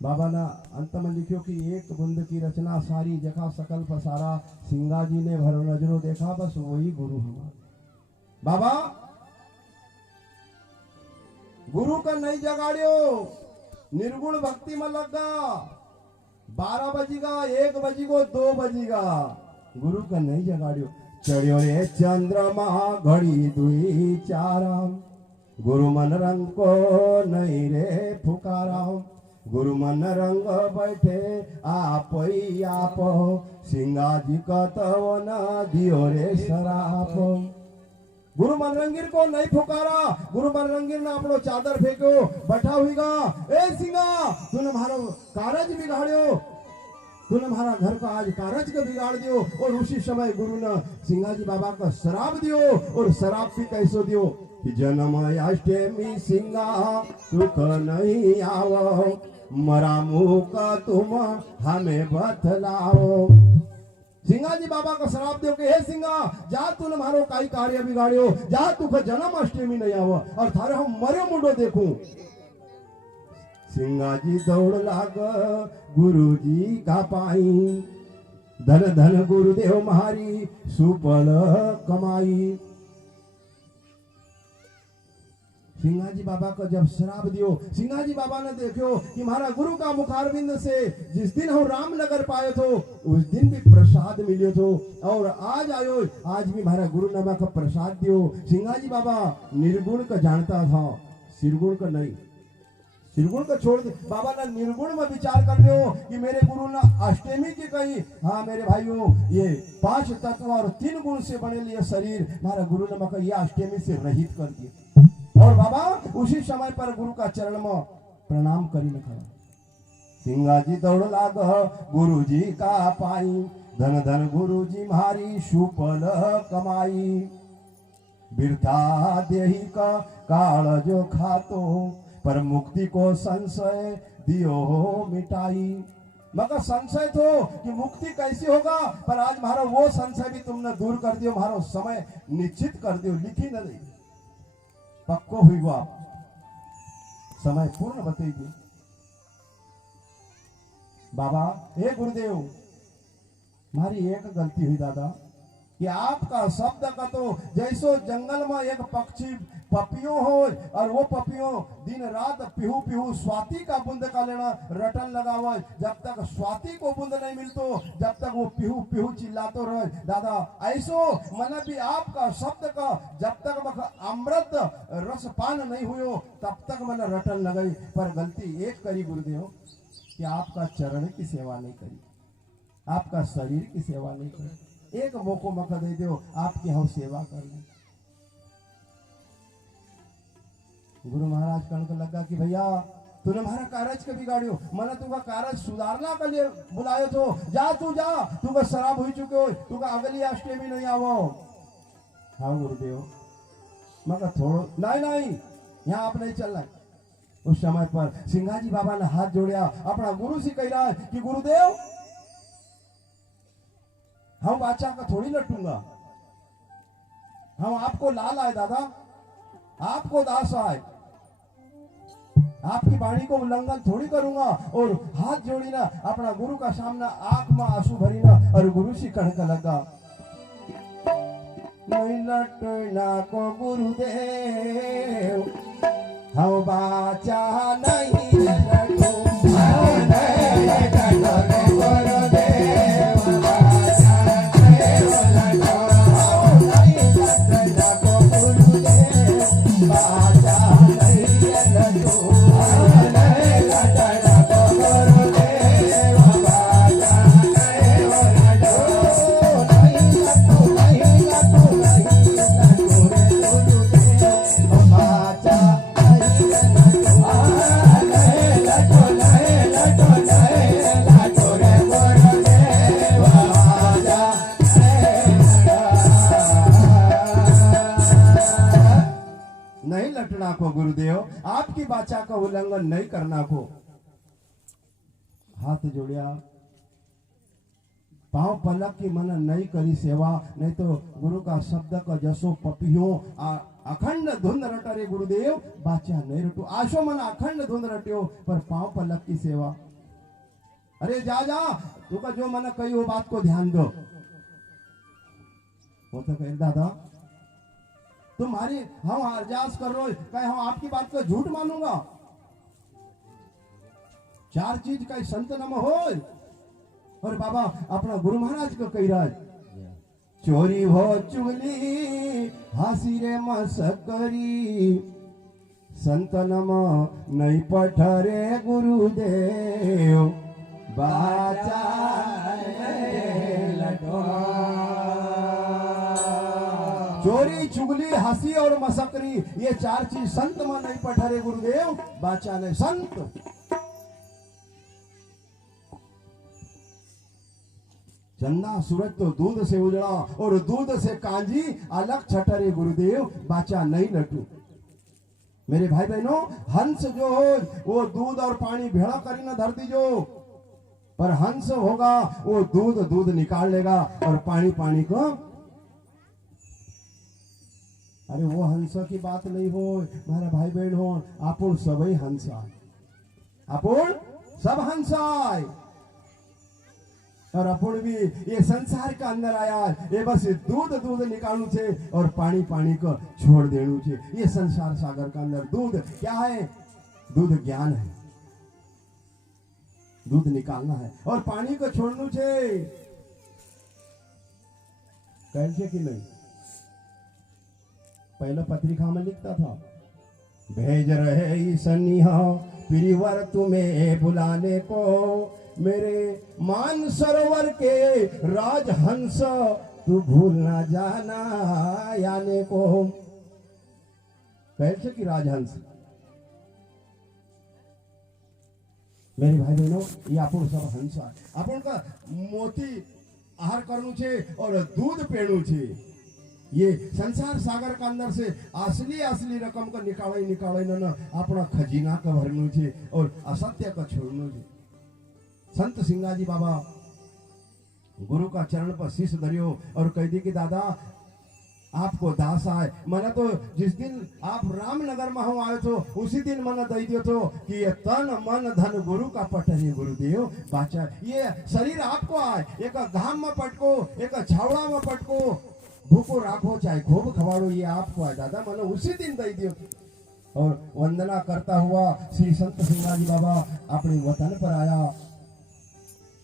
बाबा ने अंत में लिखियो कि एक बूंद की रचना सारी जखा सकल फसारा। सिंगाजी ने भरो नजरों देखा, बस वही गुरु हमारा। बाबा गुरु का नहीं जगाड़ियो, निर्गुण भक्ति में लगा। 12 बजेगा, 1 बजेगा, 2 बजेगा, गुरु का नहीं जगाड़ियो। चढ़ियो रे चंद्रमा घड़ी 2 4, गुरु मन रंग को नहीं रे फुकारा। गुरु मन रंग बैठे आप ही आप, सिंगाजी का तो न दियो रे शराप। गुरु मनरंगीर को नहीं फुकारा, गुरु मनरंगीर ने अपनो चादर फेंको, बैठा हुईगा। ए सिंगा, तूने हमारा कारज बिगाड़ियो, तूने हमारा घर का आज कारज का बिगाड़ दियो। और उसी समय गुरु ने सिंगाजी बाबा का शराब दियो, और शराब भी कैसो दियो कि जन्म अष्टमी सिंगा सुख नहीं आवो, मरा मुख तुम हमें बतलाओ। सिंगाजी बाबा का शराब दो के हे सिंगा, जा तूने मारो काई कार्य बिगाड़ियो, जा तू का जन्म अष्टमी नहीं आवा और थारे हम मरे मुंडो देखूं। सिंगाजी दौड़ लाग गुरुजी का पाई, धन धन गुरुदेव महारी सुपल कमाई। सिंघाजी बाबा को जब श्राप दियो, सिंघाजी बाबा ने देखो कि हमारा गुरु का मुखारबिंद से जिस दिन हम रामनगर पाए थो उस दिन भी प्रसाद मिलियो थो, और आज आयो आज भी हमारा गुरु नामा का प्रसाद दियो। सिंघाजी बाबा निर्गुण का जानता था, सिरगुण का नहीं। निर्गुण को छोड़ दे, बाबा ने निर्गुण में विचार कर लो कि मेरे गुरु ने अष्टमी की कही, हाँ मेरे भाइयों ये 5 तत्व और 3 गुण से बने लिए शरीर हमारा गुरु ने मका ये अष्टमी से रहित कर दिए। और बाबा उसी समय पर गुरु का चरण में प्रणाम करी न खड़ा। सिंगाजी दौड़ लाग गुरु जी का पाई, धन धन गुरु जी मारी सुपल कमाई, बिरथा देही का काल जो खातो, पर मुक्ति को संशय दियो हो मिटाई। मगर संशय तो कि मुक्ति कैसे होगा, पर आज हमारा वो संशय भी तुमने दूर कर दियो, हमारा समय निश्चित कर दियो, लिखी न दे पक्को हुई वो आप समय पूर्ण बताइए। बाबा हे गुरुदेव हमारी एक गलती हुई दादा कि आपका शब्द का तो जैसो जंगल में एक पक्षी पपियों हो और वो पपियों दिन रात पिहू पिहू स्वाति का बूंद का लेना रटन लगावा, जब तक स्वाति को बूंद नहीं मिलतो जब तक वो पिहू पिहू चिल्लातो रहे। दादा ऐसो मन भी आपका शब्द का जब तक मख अमृत रस पान नहीं हुयो तब तक मन रटन लगाई, पर गलती एक करी गुरुदेव कि आपका चरण की सेवा नहीं करी, आपका शरीर की सेवा नहीं करी। एक मौको मौका दे दो आपकी हम सेवा कर लें। गुरु महाराज कण को लगा कि भैया तूने हमारा कारज के बिगाड़ियो, मैंने तुमका कारज सुधारना के लिए बुलायो तो जा तू जा, तुमका शराब हुई चुके हो, तुमका अगली अष्टमी नहीं आवो। हाँ गुरुदेव मगर थोड़ो नहीं यहाँ आप नहीं चलना। उस समय पर सिंघाजी बाबा ने हाथ जोड़िया, अपना गुरु से कह रहा है कि गुरुदेव हम बादशाह का थोड़ी लटूंगा, हम आपको लाल आए दादा, आपको दास आए, आपकी वाणी को उल्लंघन थोड़ी करूंगा। और हाथ जोड़ी ना अपना गुरु का सामना आंख में आंसू भरी ना और गुरु से कहने लगा नहीं लटना को गुरुदेव हम बाचा नहीं लटू को गुरुदेव आपकी बाचा का उल्लंघन नहीं करना को। हाथ जोड़िया, पांव पलक की मन नहीं करी सेवा, नहीं तो गुरु का शब्द का जसो पपियो अखंड धुंध रटरे गुरुदेव बाचा नहीं रटो, आशो मन अखंड धुंध रट्यो पर पांव पलक की सेवा। अरे जा जा तू का जो मन कही वो बात को ध्यान दो। वो तो कह दादा तुम्हारी हम अरजास कर रहे कहे हम आपकी बात को झूठ मानूंगा। 4 चीज का संत नम हो। और बाबा अपना गुरु महाराज को कही रहा चोरी हो चुगली हासी रे मसकरी संत नम नहीं पठरे गुरुदेव बाचा चोरी चुगली हंसी और मसकरी ये 4 चीज संत में नहीं पठरे गुरुदेव बाचा ने। संत चंदा सूरज तो दूध से उजड़ा और दूध से कांजी अलग छठरे गुरुदेव बाचा नहीं लटू। मेरे भाई बहनों हंस जो हो वो दूध और पानी भेड़ा करी ना धरती जो, पर हंस होगा वो दूध निकाल लेगा और पानी को। अरे वो हंस की बात नहीं हो मेरा भाई बहन हो, आपुन सबई हंसा, आपुन सब हंसा। और अपन भी ये संसार के अंदर आया ये बस दूध दूध निकालू छे और पानी पानी को छोड़ देनु छे। ये संसार सागर के अंदर दूध क्या है? दूध ज्ञान है, दूध निकालना है और पानी को छोड़नु छे। कैसे कि नहीं? पहले पत्रिका में लिखता था, भेज रहे सनिहा पिरिवर तुम्हें बुलाने को, मेरे मान सरोवर के राजहंस तू भूल ना जाना याने को। कैसे कि राजहंस मेरे भाई बहनों, ये अपन सब हंस अपन का मोती आहार करनु छे और दूध पेणु छे। ये संसार सागर के अंदर से असली असली रकम को निकाले न अपना खजीना का भरनु छे और असत्य का छोड़नु छे। संत सिंगाजी बाबा गुरु का चरण पर शीश धरियो और कह दी कि दादा आपको दास आए। मैंने तो जिस दिन आप रामनगर में हो आए थे उसी दिन मैंने दे दियो तो कि ये तन मन धन गुरु का पटरी गुरुदेव बाचा। ये शरीर आपको आए, एक घाम में पटको, एक छावड़ा में पटको, भूखो राखो चाहे खूब खवाड़ो, ये आपको आए दादा। मैंने उसी दिन दे दियो। और वंदना करता हुआ श्री संत सिंगाजी बाबा अपने वतन पर आया।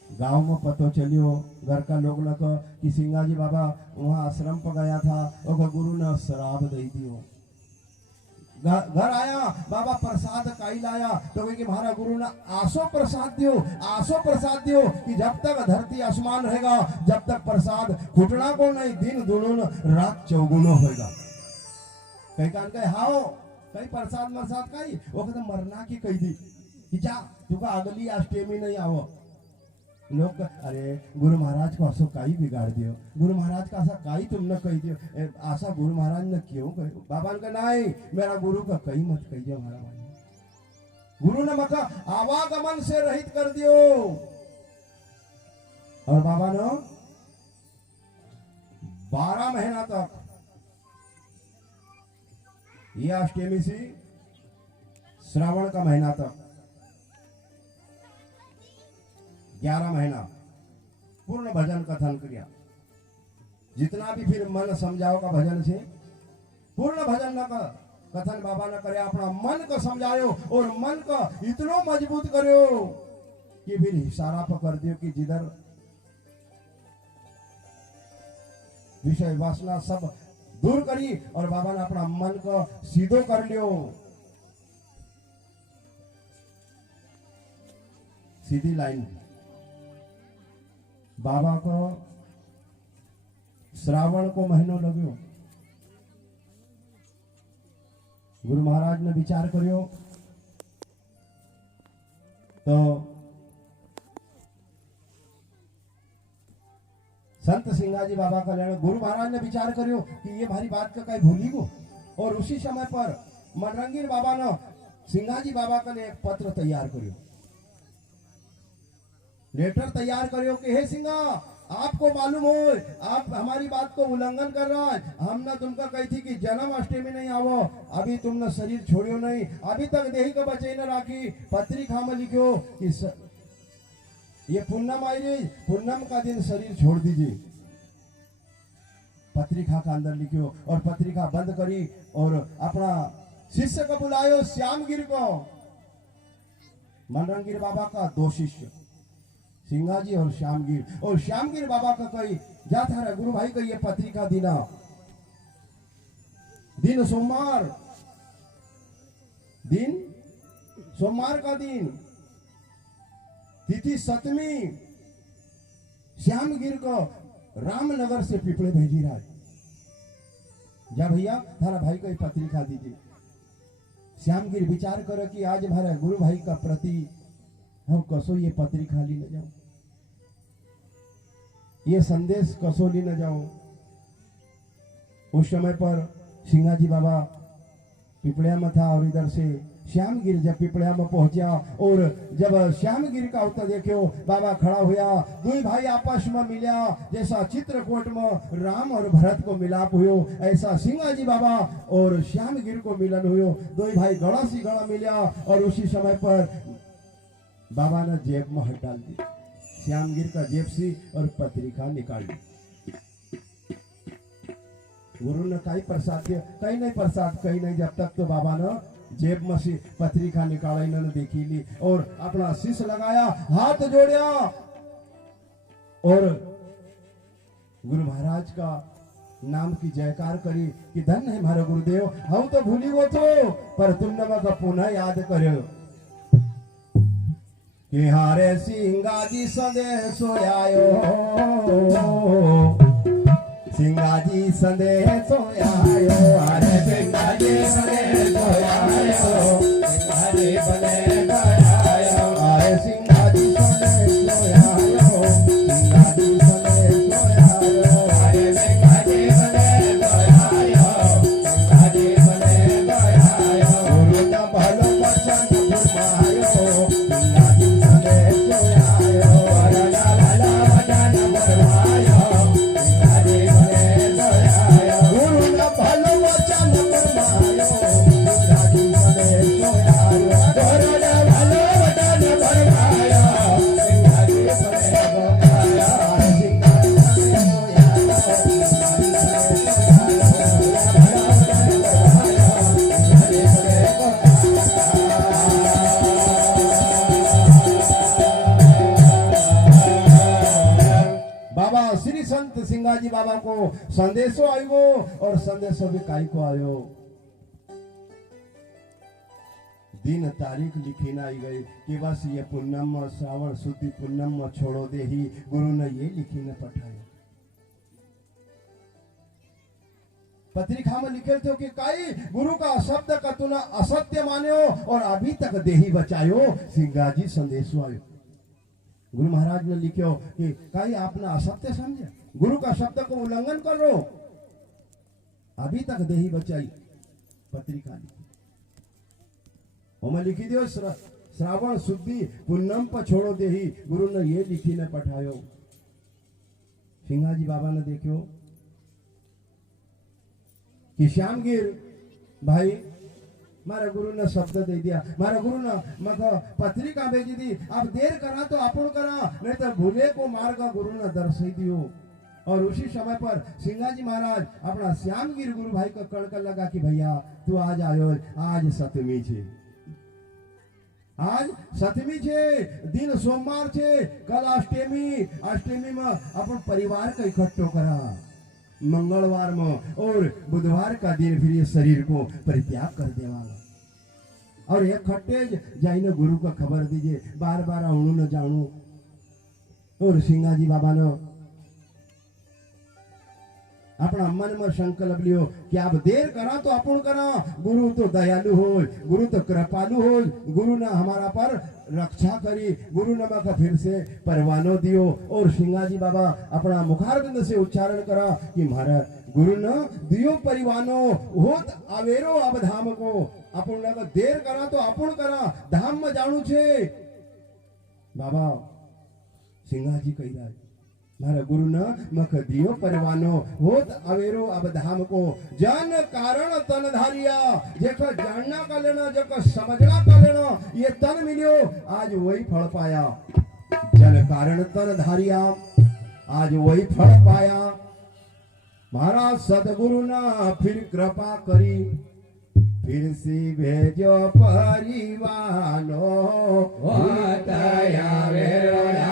गांव में पतो चलियो घर का लोग न कि सिंगाजी बाबा वहां आश्रम पर गया था और गुरु ने शराब दे दियो। घर आया बाबा प्रसाद काई लाया तो कि हमारा गुरु ने आसो प्रसाद दियो कि जब तक धरती आसमान रहेगा जब तक प्रसाद घुटना को नहीं, दिन दुगुन रात चौगुनो होगा। कई कान कहे हाओ कई प्रसाद मरसाद कई वो कहते मरना की कही दी कि जा तुका अगली अष्टमी नहीं आओ। लोग अरे गुरु महाराज को असो काई बिगाड़ दियो, गुरु महाराज का ऐसा काई तुमने कही दियो, आशा गुरु महाराज ने क्यों कहो? बाबा ने कहा नहीं मेरा गुरु का कही मत कहिए हमारा भाई। गुरु ने मका आवागमन से रहित कर दियो। और बाबा ने 12 महीना तक ये अष्टमी से श्रावण का महीना तक 11 महीना पूर्ण भजन कथन किया। जितना भी फिर मन समझाओ का भजन से पूर्ण भजन न कथन बाबा ने करे, अपना मन को समझायो और मन को इतना मजबूत करो कि फिर इशारा पकड़ दियो कि जिधर विषय वासना सब दूर करी और बाबा ने अपना मन को सीधो कर लियो। सीधी लाइन बाबा को श्रावण को महीनो लग्यो। गुरु महाराज ने विचार करियो तो संत सिंगाजी बाबा का लेना। गुरु महाराज ने विचार करियो कि ये भारी बात का कहीं भूली गो। और उसी समय पर मनरंगीर बाबा ने सिंगाजी बाबा का लिए एक पत्र तैयार करियो, लेटर तैयार करियो कि हे सिंगा आपको मालूम हो आप हमारी बात को उल्लंघन कर रहा है। हमने तुमको कही थी कि जन्म अष्टमी नहीं आवो, अभी तुमने शरीर छोड़ियो नहीं, अभी तक देही को बचे न राखी। पत्रिका में लिखो कि ये पूनम आई रही, पूनम का दिन शरीर छोड़ दीजिए। पत्रिका का अंदर लिखियो और पत्रिका बंद करी और अपना शिष्य को बुलायो श्यामगिर को। मनरंगीर बाबा का 2 शिष्य सिंगाजी और श्यामगिर बाबा का कही जा था गुरु भाई का ये पत्रिका दिना दिन सोमवार का दिन तिथि 7वीं श्यामगिर को रामनगर से पिपले भेजी रहा। जा भैया थारा भाई को ये पत्रिका दीजिए। श्यामगिर विचार करो कि आज हमारे गुरु भाई का प्रति हम कसो ये पत्रिका ली न जाओ, ये संदेश कसो ली न जाओ। उस समय पर सिंगाजी बाबा पिपलिया में था और इधर से श्यामगिर जब पिपलिया में पहुंचा और जब श्यामगिर का उत्तर देखो बाबा खड़ा हुआ, 2 भाई आपस में मिला। जैसा चित्रकूट में राम और भरत को मिलाप हुयो ऐसा सिंगाजी बाबा और श्यामगिर को मिलन हुयो। 2 भाई गड़ा सी गड़ा मिला और उसी समय पर बाबा ने जेब में हाथ डाल दी। श्यामगिर का जेब से और पत्रिका निकाली। गुरु ने कई प्रसाद दिया, कहीं नहीं प्रसाद, कहीं नहीं, जब तक तो बाबा ने जेब में से पत्रिका निकाला, इन्होंने देखी ली और अपना शीश लगाया, हाथ जोड़िया और गुरु महाराज का नाम की जयकार करी कि धन्य है हमारे गुरुदेव, हम तो भूली गो तो पर तुम नमक पुनः याद करो कि हारे सिंगाजी संदेशो आयो, सिंगाजी संदेशो आयो, हारे सिंगाजी संदेशो आयो, सिंगाजी बने आयो, हारे सिंगाजी संदेशो आयो, सिंगाजी संदेशो आयो, हारे सिंगाजी बने आयो, सिंगाजी बने आयो, गुरु का भलो वचन फरमायो, सिंगाजी संदेशो आयो, वरना लाला वचन फरमायो, सिंगाजी बने आयो, गुरु का भलो वचन फरमायो, सिंगाजी संदेशो आयो, वरना भलो वचन फरमायो, सिंगाजी बने आयो, सिंगाजी संदेशो आयो, सिंगाजी बाबा श्री संत सिंगाजी बाबा को संदेशो आयो और संदेशो भी काई को आयो। दिन तारीख लिखी ना आई गई कि बस ये पूनम श्रावण शुद्धि पूनम छोड़ो दे ही, गुरु ने ये लिखी न पठायो। पत्रिका में लिखे थे कि काई गुरु का शब्द का तूने असत्य मान्यो और अभी तक देही बचायो, सिंगाजी संदेशो आयो। गुरु महाराज ने लिखो कि काई आपने असत्य समझे, गुरु का शब्द को उल्लंघन कर रो, अभी तक देही बचाई। पत्रिका लिखी मैं लिखी दियो श्रावण शुद्धि पूनम पर छोड़ो देही, गुरु ने ये लिखी ने पठायो। सिंगाजी बाबा ने देखो कि श्यामगिर भाई मारा गुरु ने शब्द दे दिया, मारा गुरु ने मत पत्रिका भेजी दी, आप देर करा तो आपण करा, नहीं तो भूले को मार्ग गुरु ने दर्शाई दियो। और उसी समय पर सिंगाजी महाराज अपना श्यामगिर गुरु भाई को कड़कर लगा कि भैया तू आज आयो, आज सतमी छे, आज सतमी छे, दिन सोमवार छे, कल अष्टमी, अष्टमी में अपन परिवार का इकट्ठो करा, मंगलवार में और बुधवार का दिन फिर ये शरीर को परित्याग कर देवाला। और एक खट्टे जाइने गुरु को खबर दीजिए, बार बार आणु न जानू। और सिंगाजी बाबा ने अपना मन में संकल्प लियो कि आप देर करा तो अपन करा, गुरु तो दयालु हो, गुरु तो कृपालु हो, गुरु ने हमारा पर रक्षा करी, गुरु ने मका फिर से परवानो दियो। और सिंगाजी बाबा अपना मुखारबिंद से उच्चारण करा कि मारा गुरु ने दियो परिवानो होत आवेरो अब धाम को, अपन ने देर करा तो अपन करा, धाम में जाणू छे। बाबा सिंगाजी कही रहा है मारा गुरु न मख दियो परवानो होत अवेरो अब धाम को, जन कारण तन धारिया, जेको जानना का लेना, जेको समझना का लेना, ये तन मिलियो आज वही फल पाया। जन कारण तन धारिया आज वही फल पाया। महाराज सतगुरु ना फिर कृपा करी, फिर से भेजो परिवानो होतया वेरोया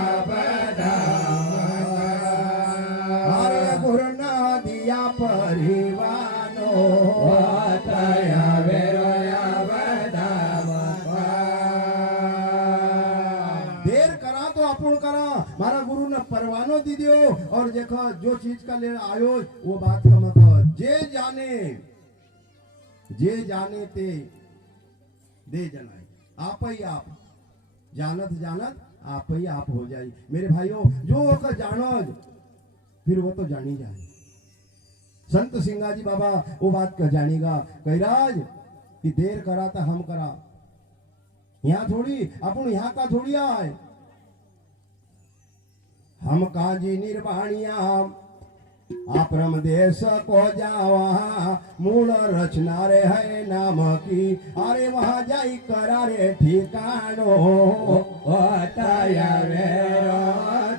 परिवानो होतया वेरोया देर करा तो अपन करा, मारा गुरु ने परवानो दी दियो। और देखो जो चीज का ले आयो वो बात का मत जे जाने ते दे जनाए, आप ही आप जानत जानत आप ही आप हो जाए। मेरे भाइयों जो का जानो फिर वो तो जानी जाए। संत सिंगाजी बाबा वो बात का जानेगा, कैराज कि देर करा था हम करा, यहाँ थोड़ी अपन यहाँ का थोड़ी आए, हम काजी निर्वाणिया आपरम देश को जावा, मूल रचना रे है नाम की, अरे वहां जाई करा रे ठिकानो होतया वेरो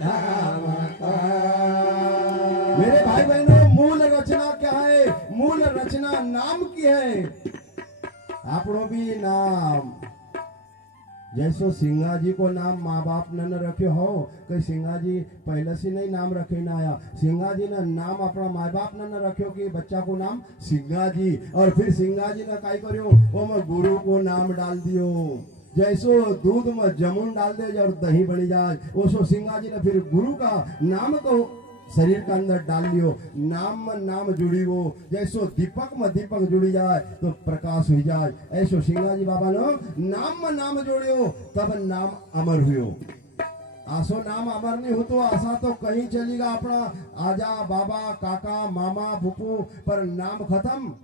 नाम की है आपनो भी नाम जैसो सिंगा जी को नाम माँ बाप न रखे हो कई सिंगा जी पहले से नहीं नाम रखे ना आया सिंगा जी ने नाम अपना माँ बाप न रखे कि बच्चा को नाम सिंगा जी और फिर सिंगा जी ने काय करियो वो मैं गुरु को नाम डाल दियो जैसो दूध में जामुन डाल दे और दही बनी जाए ओसो सिंगा जी ने फिर गुरु का नाम को शरीर के अंदर डाल लियो नाम में नाम जुड़ी हो जैसो दीपक में दीपक जुड़ी जाए तो प्रकाश हो जाए ऐसो सिंगा जी बाबा ने नाम में नाम जोड़ियो तब नाम अमर हुयो आसो नाम अमर नहीं हो तो आशा तो कहीं चलेगा अपना आजा बाबा काका मामा फूफू पर नाम खत्म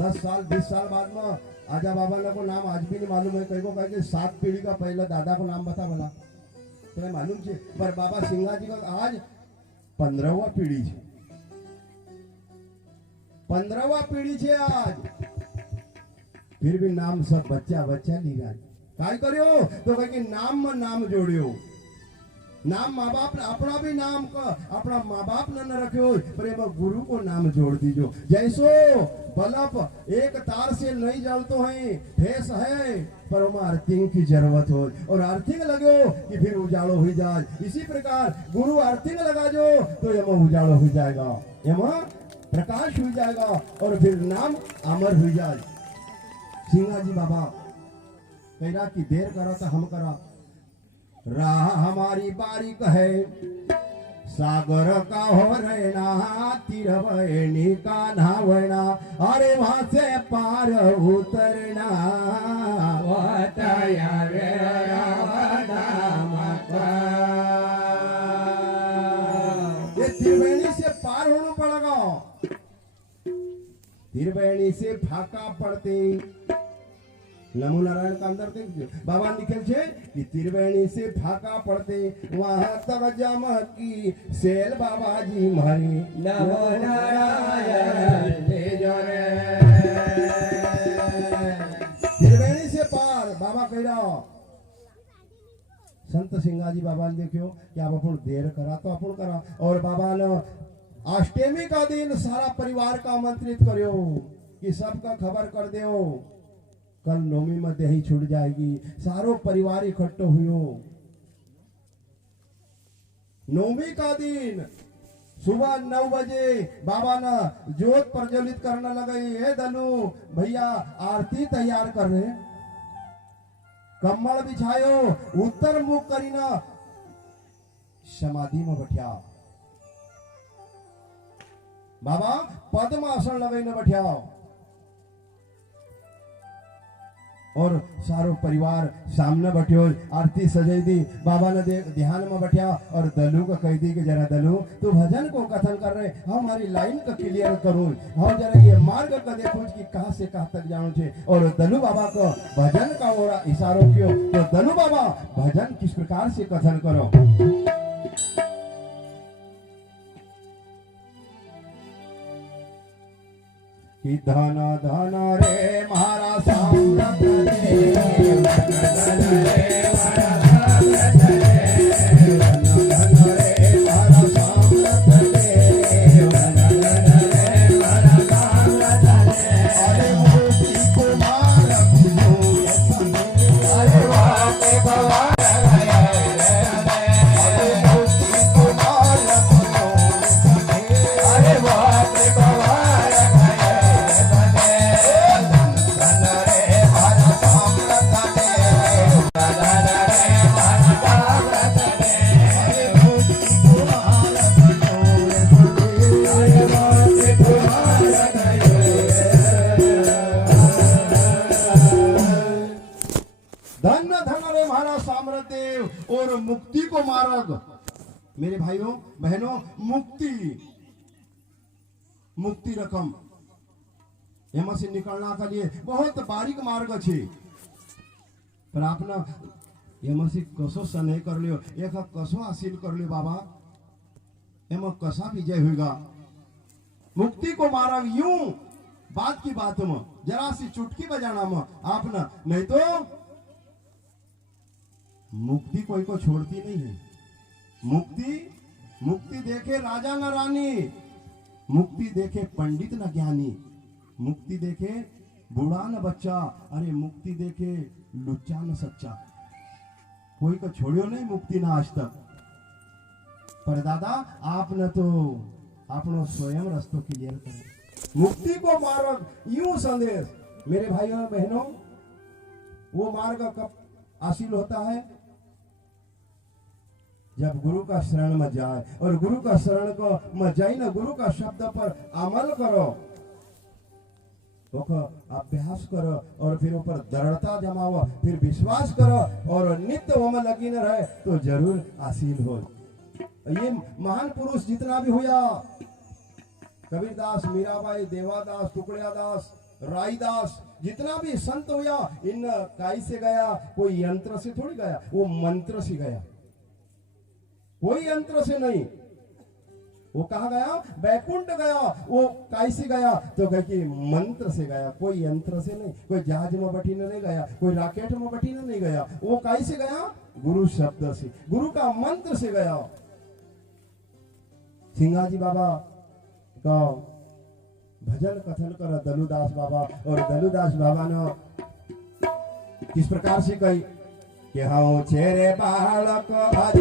10 साल 20 साल बाद में आजा बाबा ने को नाम आज भी नहीं मालूम है कहीं को कहे 7 पीढ़ी का पहला दादा को नाम बता बोला तो मालूम है पर बाबा सिंगा जी का आज 15वा पीढ़ी है 15वा पीढ़ी है आज फिर भी नाम सब बच्चा बच्चा ली रहा काय करियो तो कहे नाम में नाम जोड़ियो नाम माँ बाप अपना भी नाम का अपना माँ बाप न रखियो पर ये गुरु को नाम जोड़ दीजो जैसो बल्ब एक तार से नहीं जलतो है फेस है पर वहाँ अर्थिंग की जरूरत हो और अर्थिंग लगो कि फिर उजालो हो जाए इसी प्रकार गुरु अर्थिंग लगा जो तो यम उजालो हो जाएगा यम प्रकाश हो जाएगा और फिर नाम अमर हो जाए सिंगा जी बाबा कह कि देर करा तो हम करा राह हमारी बारीक है सागर का हो रहना तिरवैनी का नावना अरे वहां से पार उतरना ये त्रिवेणी से पार होना पड़ेगा त्रिवेणी से फाका पड़ते नमो नारायण का अंदर देखिए बाबा लिखे छे कि त्रिवेणी से फाका पड़ते वहां तक जमकी सेल बाबा जी मारी नमो नारायण त्रिवेणी से पार बाबा कह रहा संत सिंगा जी बाबा ने देखियो कि आप अपन देर करा तो अपन करा और बाबा ने अष्टमी का दिन सारा परिवार का आमंत्रित करियो कि सबका खबर कर दो कल नौमी में दही छूट जाएगी सारो परिवार इकट्ठो हुयो नौमी का दिन सुबह 9 बजे बाबा ने ज्योत प्रज्वलित करने लगे हे दलू भैया आरती तैयार कर रहे कम्बल बिछायो उत्तर मुख करीना समाधि में बैठा बाबा पद्मासन लगाई न बैठा और सारो परिवार सामने बैठो आरती सजाई दी बाबा ने ध्यान में बैठा और दलू को कह दी कि जरा दलू तू भजन को कथन कर रहे हम हमारी लाइन का क्लियर करूं हम जरा ये मार्ग का देखो कि कहां से कहां तक जानो छे और दलू बाबा को भजन का और इशारों कियो तो दलू बाबा भजन किस प्रकार से कथन करो कि धन धन रे महाराज साम्राट रे धन रे और मुक्ति को मार्ग मेरे भाइयों बहनों मुक्ति रकम एम से निकलना के लिए बहुत बारीक मार्ग छे पर आपने एम से कसो सनय कर लियो एक कसो हासिल कर लियो बाबा एम कसा विजय होगा मुक्ति को मार्ग यूं बात की बात में जरा सी चुटकी बजाना में आपने नहीं तो मुक्ति कोई को छोड़ती नहीं है मुक्ति देखे राजा न रानी मुक्ति देखे पंडित न ज्ञानी मुक्ति देखे बूढ़ा न बच्चा, अरे मुक्ति देखे लुच्चा न सच्चा। कोई को छोड़ियो नहीं मुक्ति ना आज तक। पर दादा आपने तो अपनो स्वयं रस्तो क्लियर करे। मुक्ति को मार्ग यूं संदेश मेरे भाइयों और बहनों, वो मार्ग कब हासिल होता है? जब गुरु का शरण में जाए, और गुरु का शरण को मत जाए ना, गुरु का शब्द पर अमल करो, अभ्यास करो, और फिर ऊपर दृढ़ता जमाओ, फिर विश्वास करो, और नित्य वो में लगी न रहे तो जरूर हासिल हो। ये महान पुरुष जितना भी हुआ, कबीरदास, मीराबाई, देवादास, टुकड़ियादास, राईदास, जितना भी संत हुआ, इन काई से गया? कोई यंत्र से थोड़ी गया, वो मंत्र से गया, कोई यंत्र से नहीं। वो कहा गया? बैकुंठ गया। वो काई से गया? तो कह कि मंत्र से गया, कोई यंत्र से नहीं। कोई जहाज में बैठी नहीं गया, कोई रॉकेट में बैठी नहीं गया। वो काई से गया? गुरु शब्द से, गुरु का मंत्र से गया। सिंगाजी बाबा का भजन कथन कर दलुदास बाबा, और दलुदास बाबा ने किस प्रकार से कही कि हाँ चेरे बालक भज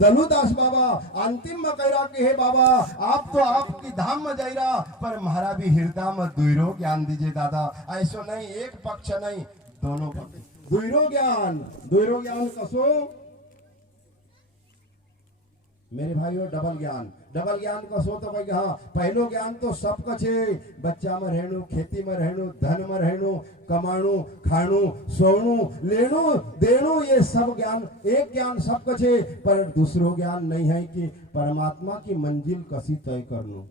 दलुदास बाबा अंतिम में कह रहा कि हे बाबा, आप तो आपकी धाम में जाइरा, पर महारा भी हृदय में दुइरो ज्ञान दीजिए दादा। ऐसो नहीं, एक पक्ष नहीं, दोनों पक्ष दुइरो ज्ञान कसो मेरे भाइयों। डबल ज्ञान कसो तो भाई हाँ, पहलो ज्ञान तो सबका छे, बच्चा में रहनु, खेती में रहनु, धन में रहनु, कमाणु, खाणु, सोणु, लेणु, देणु, ये सब ज्ञान, एक ज्ञान सबका छे। पर दूसरो ज्ञान नहीं है कि परमात्मा की मंजिल कसी तय करनु।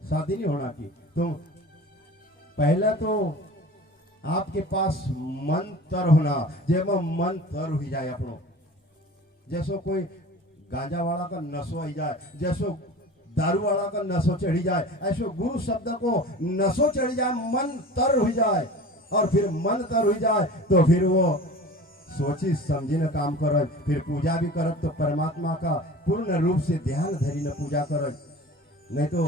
शादी नहीं होना की, तो पहला तो आपके पास मन तर होना, जब मन तर हो जाए अपनो, जैसो कोई गांजा वाला का नशो आ जाए, जैसो दारू वाला का नशो चढ़ी जाए, ऐसो गुरु शब्द को नशो चढ़ी जाए, मन तर हो जाए। और फिर मन तर हो जाए तो फिर वो सोची समझी न काम कर, फिर पूजा भी करब तो परमात्मा का पूर्ण रूप से ध्यान धरी न पूजा कर। नहीं तो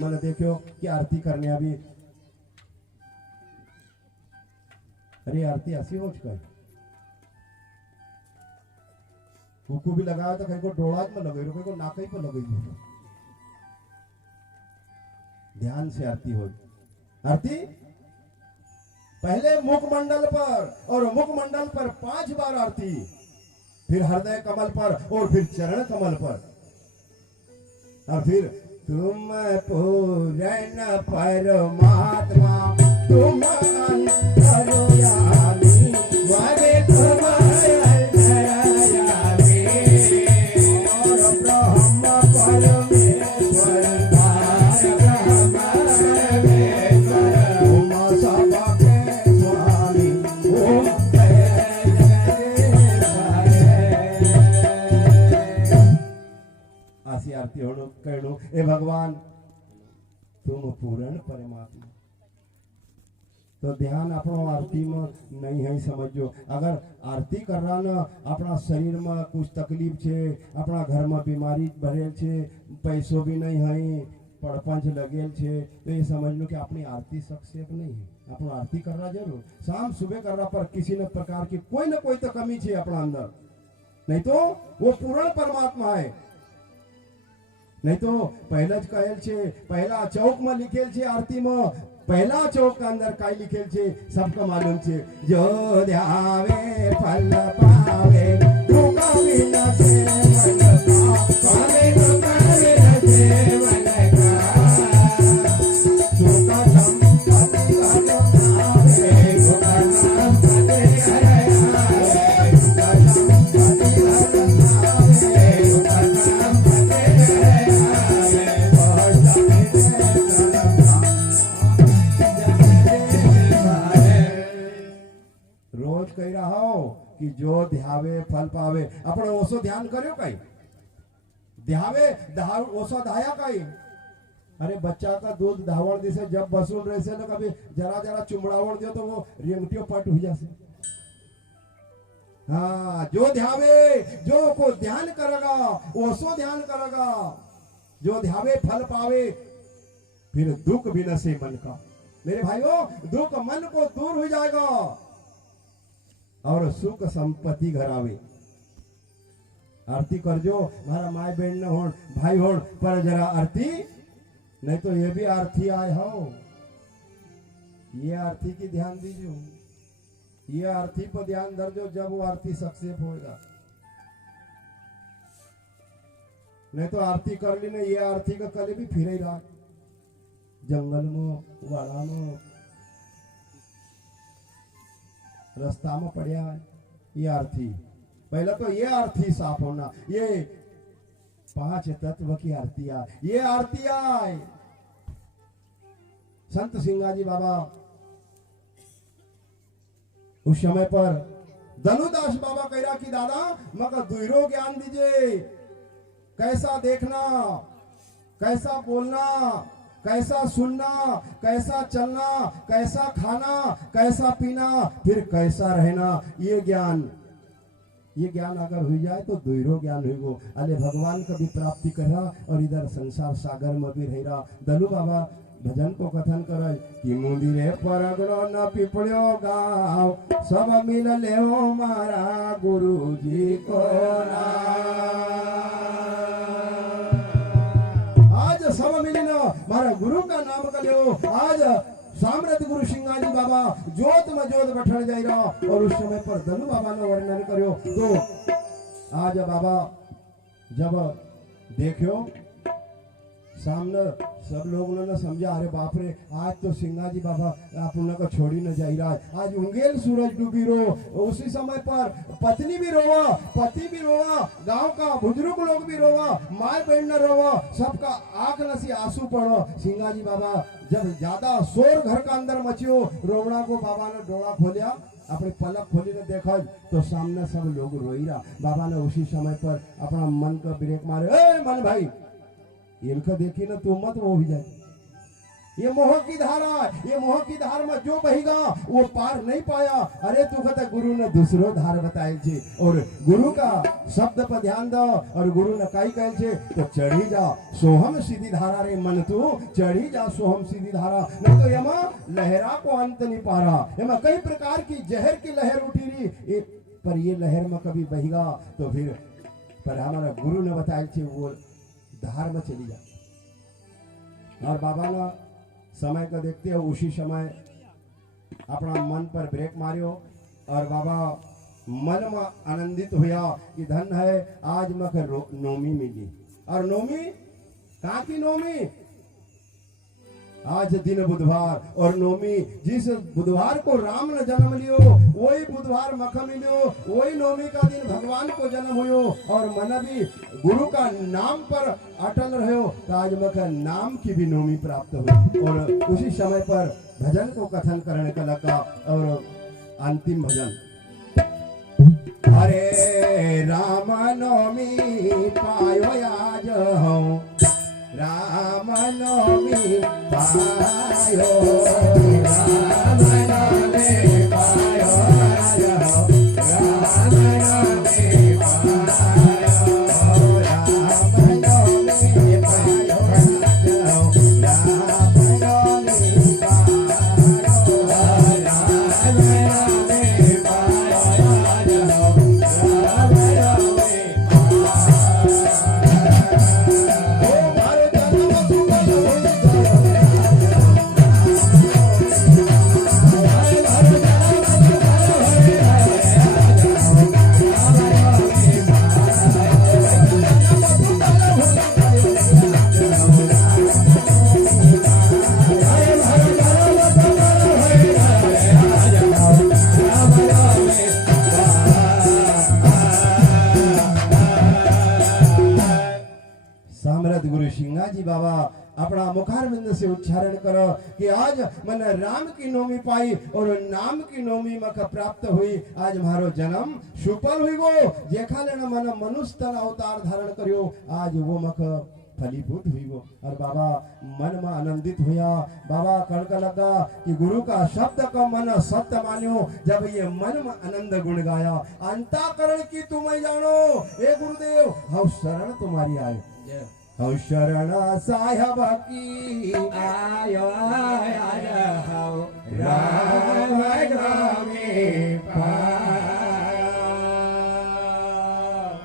मन देखो कि आरती करने अभी, अरे आरती ऐसी हो चुका है, कुकू भी लगाया तो कहीं को डोलाज में लगे, कहीं को नाकई पर लगे। ध्यान से आरती हो। आरती पहले मुखमंडल पर, और मुखमंडल पर 5 बार आरती, फिर हृदय कमल पर, और फिर चरण कमल पर, और फिर तुम पूर्ण परमात्मा तुम अंतर्यामी वारे तुम अंतर्यामी और ब्रह्म परमेश्वर ब्रह्म परमेश्वर तुम सबके स्वामी ओम आसी आरती होनो कहनो ए भगवान तुम पूर्ण परमात्मा। तो ध्यान अपनो आरती में नहीं है, समझो। अगर आरती कर रहा ना, अपना शरीर में कुछ तकलीफ छे, अपना घर में बीमारी भरेल छे, पैसों भी नहीं है, पड़पंच लगेल छे, तो ये समझ लो कि अपनी आरती सक्सेस नहीं है। अपना आरती कर रहा जरूर, शाम सुबह कर रहा, पर किसी न प्रकार की कोई ना कोई तो कमी छे अपना अंदर, नहीं तो वो पूर्ण परमात्मा है। नहीं तो पहला कहल छे, पहला चौक में लिखेल छे आरती में, पहला चौक के अंदर काय लिखेल छे सबको मालूम छे, जो ध्यावे फल पावे दुख बिना से मन पावे दुख बिना से मन का सुख संपत्ति का पावे सुख संपत्ति हरे सुख संपत्ति हरे सुख संपत्ति हरे कही रहा हो कि जो ध्यावे फल पावे। अपने ओसो ध्यान करो कई ध्यावे ओसो धाया कई। अरे बच्चा का दूध धावण दिसे जब बसून रहे से ना कभी जरा जरा चुमड़ावण दियो तो वो रेंगटियो पट हो जासे। हाँ, जो ध्यावे, जो को ध्यान करेगा ओसो ध्यान करेगा। जो ध्यावे फल पावे, फिर दुख भी न से मन का। मेरे भाइयों, दुख मन को दूर हो जाएगा और सुख संपत्ति घर आवे। आरती कर जो मारा माय बहन न हो भाई हो पर जरा आरती नहीं तो ये भी आरती आए हो। ये आरती की ध्यान दीजिए, ये आरती पर ध्यान दर्जो जब वो आरती सक्सेस होगा। नहीं तो आरती कर ली ना, ये आरती का कल भी फिर ही रहा जंगल में वाड़ा में रास्ता में पड़िया है। ये आरती पहले तो ये आरती साफ होना। ये 5 तत्व की आरती आए, ये आरती आए। संत सिंगाजी बाबा उस समय पर धनुदास बाबा कह रहा कि दादा मगर दुईरो ज्ञान दीजिए, कैसा देखना, कैसा बोलना, कैसा सुनना, कैसा चलना, कैसा खाना, कैसा पीना, फिर कैसा रहना। ये ज्ञान अगर हुई जाए तो दुईरो ज्ञान हुई। अरे भगवान कभी प्राप्ति करा और इधर संसार सागर में भी रह रहा। दलू बाबा भजन को कथन करे कि मुंदिरे परगड़ो न पिपड़ो गाँव, सब मिल ले मारा गुरु जी को नाम। आज सब मिलना मारा गुरु का नाम करो। आज सामरथ गुरु सिंगाजी बाबा जोत में जोत बैठन जाई रहा और उस समय पर धनु बाबा ने वर्णन करो। तो आज बाबा जब देखो सामने सब लोगों ने समझा, अरे बाप रे आज तो सिंगाजी बाबा आप को छोड़ी न जा रहा है। आज उंगेल सूरज डूबी रो, उसी समय पर पत्नी भी रोवा, पति भी रोवा, गांव का बुजुर्ग लोग भी रोवा, माय बहन न रोवा, सबका आंख नसी आंसू पड़ो। सिंगाजी बाबा जब ज्यादा शोर घर का अंदर मचियो, रोवड़ा को बाबा ने डोड़ा खोलिया, अपनी पलक खोली ने देखा तो सामने सब लोग रोई रहा। बाबा ने उसी समय पर अपना मन का ब्रेक मारे, ए मन भाई इनका देखी ना तू मत वो भी जाए। ये मोह की धारा, ये मोह की धार में जो बहेगा वो पार नहीं पाया। अरे तू कहता गुरु ने दूसरो धार बताए छे और गुरु का शब्द पर ध्यान दो और गुरु ने कई कहे छे तो चढ़ी जा सोहम सीधी धारा रे मन तू चढ़ी जा सोहम सीधी धारा। नहीं तो यमा लहरा को अंत नहीं पा रहा। यमा कई प्रकार की जहर की लहर उठी रही पर ये लहर में कभी बहेगा तो फिर पर हमारा गुरु ने बताया छे वो धार में चली जा। और बाबा ना समय को देखते हो उसी समय अपना मन पर ब्रेक मारियो और बाबा मन में आनंदित हुआ कि धन है आज मक नौमी मिली। और नौमी कहाँ की नौमी? आज दिन बुधवार और नौमी जिस बुधवार को राम ने जन्म लियो वही बुधवार मख मिलियो, वही नौमी का दिन भगवान को जन्म हुयो और मन भी गुरु का नाम पर अटल रहो तो आज मख नाम की भी नौमी प्राप्त हुई। और उसी समय पर भजन को कथन करने का लगा और अंतिम भजन, अरे राम नवमी पायो आज हूँ, राम नवमी पायो, राम नवमी पायो आज हूँ, राम नवमी पायो, राम नवमी पायो आज हूँ, राम नवमी पायो, राम नवमी पायो आज हूँ, राम सामरथ गुरु सिंगाजी बाबा अपना मुखारविंद से उच्चारण करो कि आज मैंने राम की नौमी पाई और नाम की नौमी मक प्राप्त हुई। आज मारो जन्म सुफल हुई गो, जेखा लेना मन मनुष्य तन अवतार धारण करियो, आज वो मक फलीभूत हुई वो। और बाबा मन में आनंदित हुआ। बाबा कड़का लगा कि गुरु का शब्द का मन सत्य मान्यो। जब ये मन में आनंद गुण गाया, अंताकरण की तुम्हें जानो, ए गुरुदेव हम शरण तुम्हारी आए, हम शरण साहेब की आयो आयो राम रामे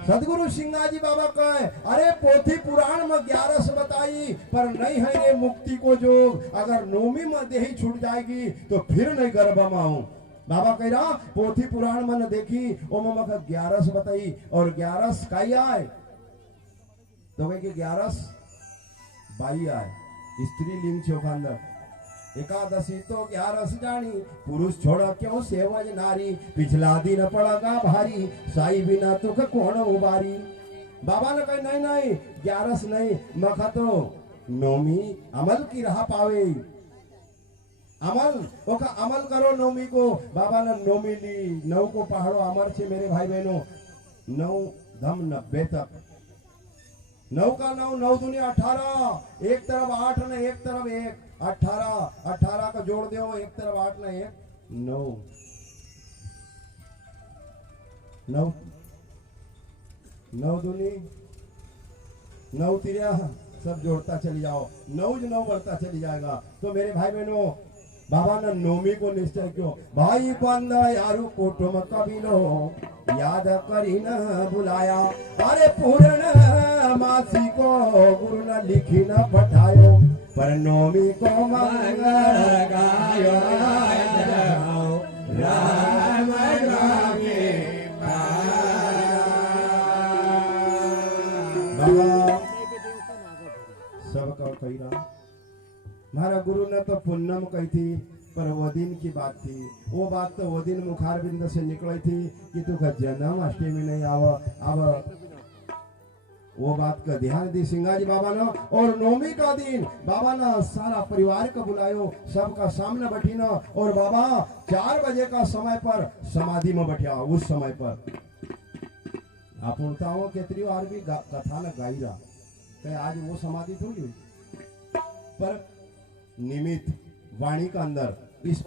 सदगुरु सिंगाजी बाबा कहे, अरे पोथी पुराण में 11 बताई पर नहीं है ये मुक्ति को जोग, अगर नौमी में देही छूट जाएगी तो फिर नहीं गर्भ में आऊं। बाबा कह रहा पोथी पुराण में देखी ओ मम 11 बताई और 11 काई आए तो कहे कि 11 बाई आए, स्त्रीलिंग चौका अंदर। एकादशी तो 11 जानी, पुरुष छोड़ क्यों सेवज नारी, पिछला दिन पड़गा भारी, साई बिना तुख कौन उबारी। बाबा ने कहा नहीं नहीं 11 नहीं, मखा तो नौमी अमल की राह पावे, अमल ओका अमल करो नौमी को। बाबा ने नौमी ली, 9 को पहाड़ो अमर छे मेरे भाई बहनों, 9 धम 90 तक, 9 का 9, 9 दुनिया 18, एक तरफ 8 ने एक तरफ 1, 18 का जोड़ दो, एक तरफ 8 ने 1, 9 9 9 दूनी 9 तिरिया, सब जोड़ता चली जाओ, 9 बढ़ता चली जाएगा। तो मेरे भाई बहनों बाबा ने नौमी को निश्चय क्यों, भाई बंद यारू कुटुंब कबीलो याद करी न बुलाया, अरे पूर्ण मासी को गुरु न लिखी न पठायो, पर नौमी को मंगल गायो राम रामे बाबा सबका कही रहा। हमारा गुरु ने तो पुन्नम कही थी, पर वो दिन की बात थी, वो बात तो वो दिन मुखारबिंद से निकली थी कि तू का जन्म अष्टमी नहीं आवा। अब वो बात का ध्यान दी सिंगाजी बाबा ने। और नौमी का दिन बाबा ने सारा परिवार को बुलायो, सबका सामने बैठी न, और बाबा 4 बजे का समय पर समाधि में बैठा। उस समय पर आप उनताओं केतरी बार भी कथा न गाई रहा, आज वो समाधि थोड़ी हुई, पर निमित्त वाणी का अंदर इस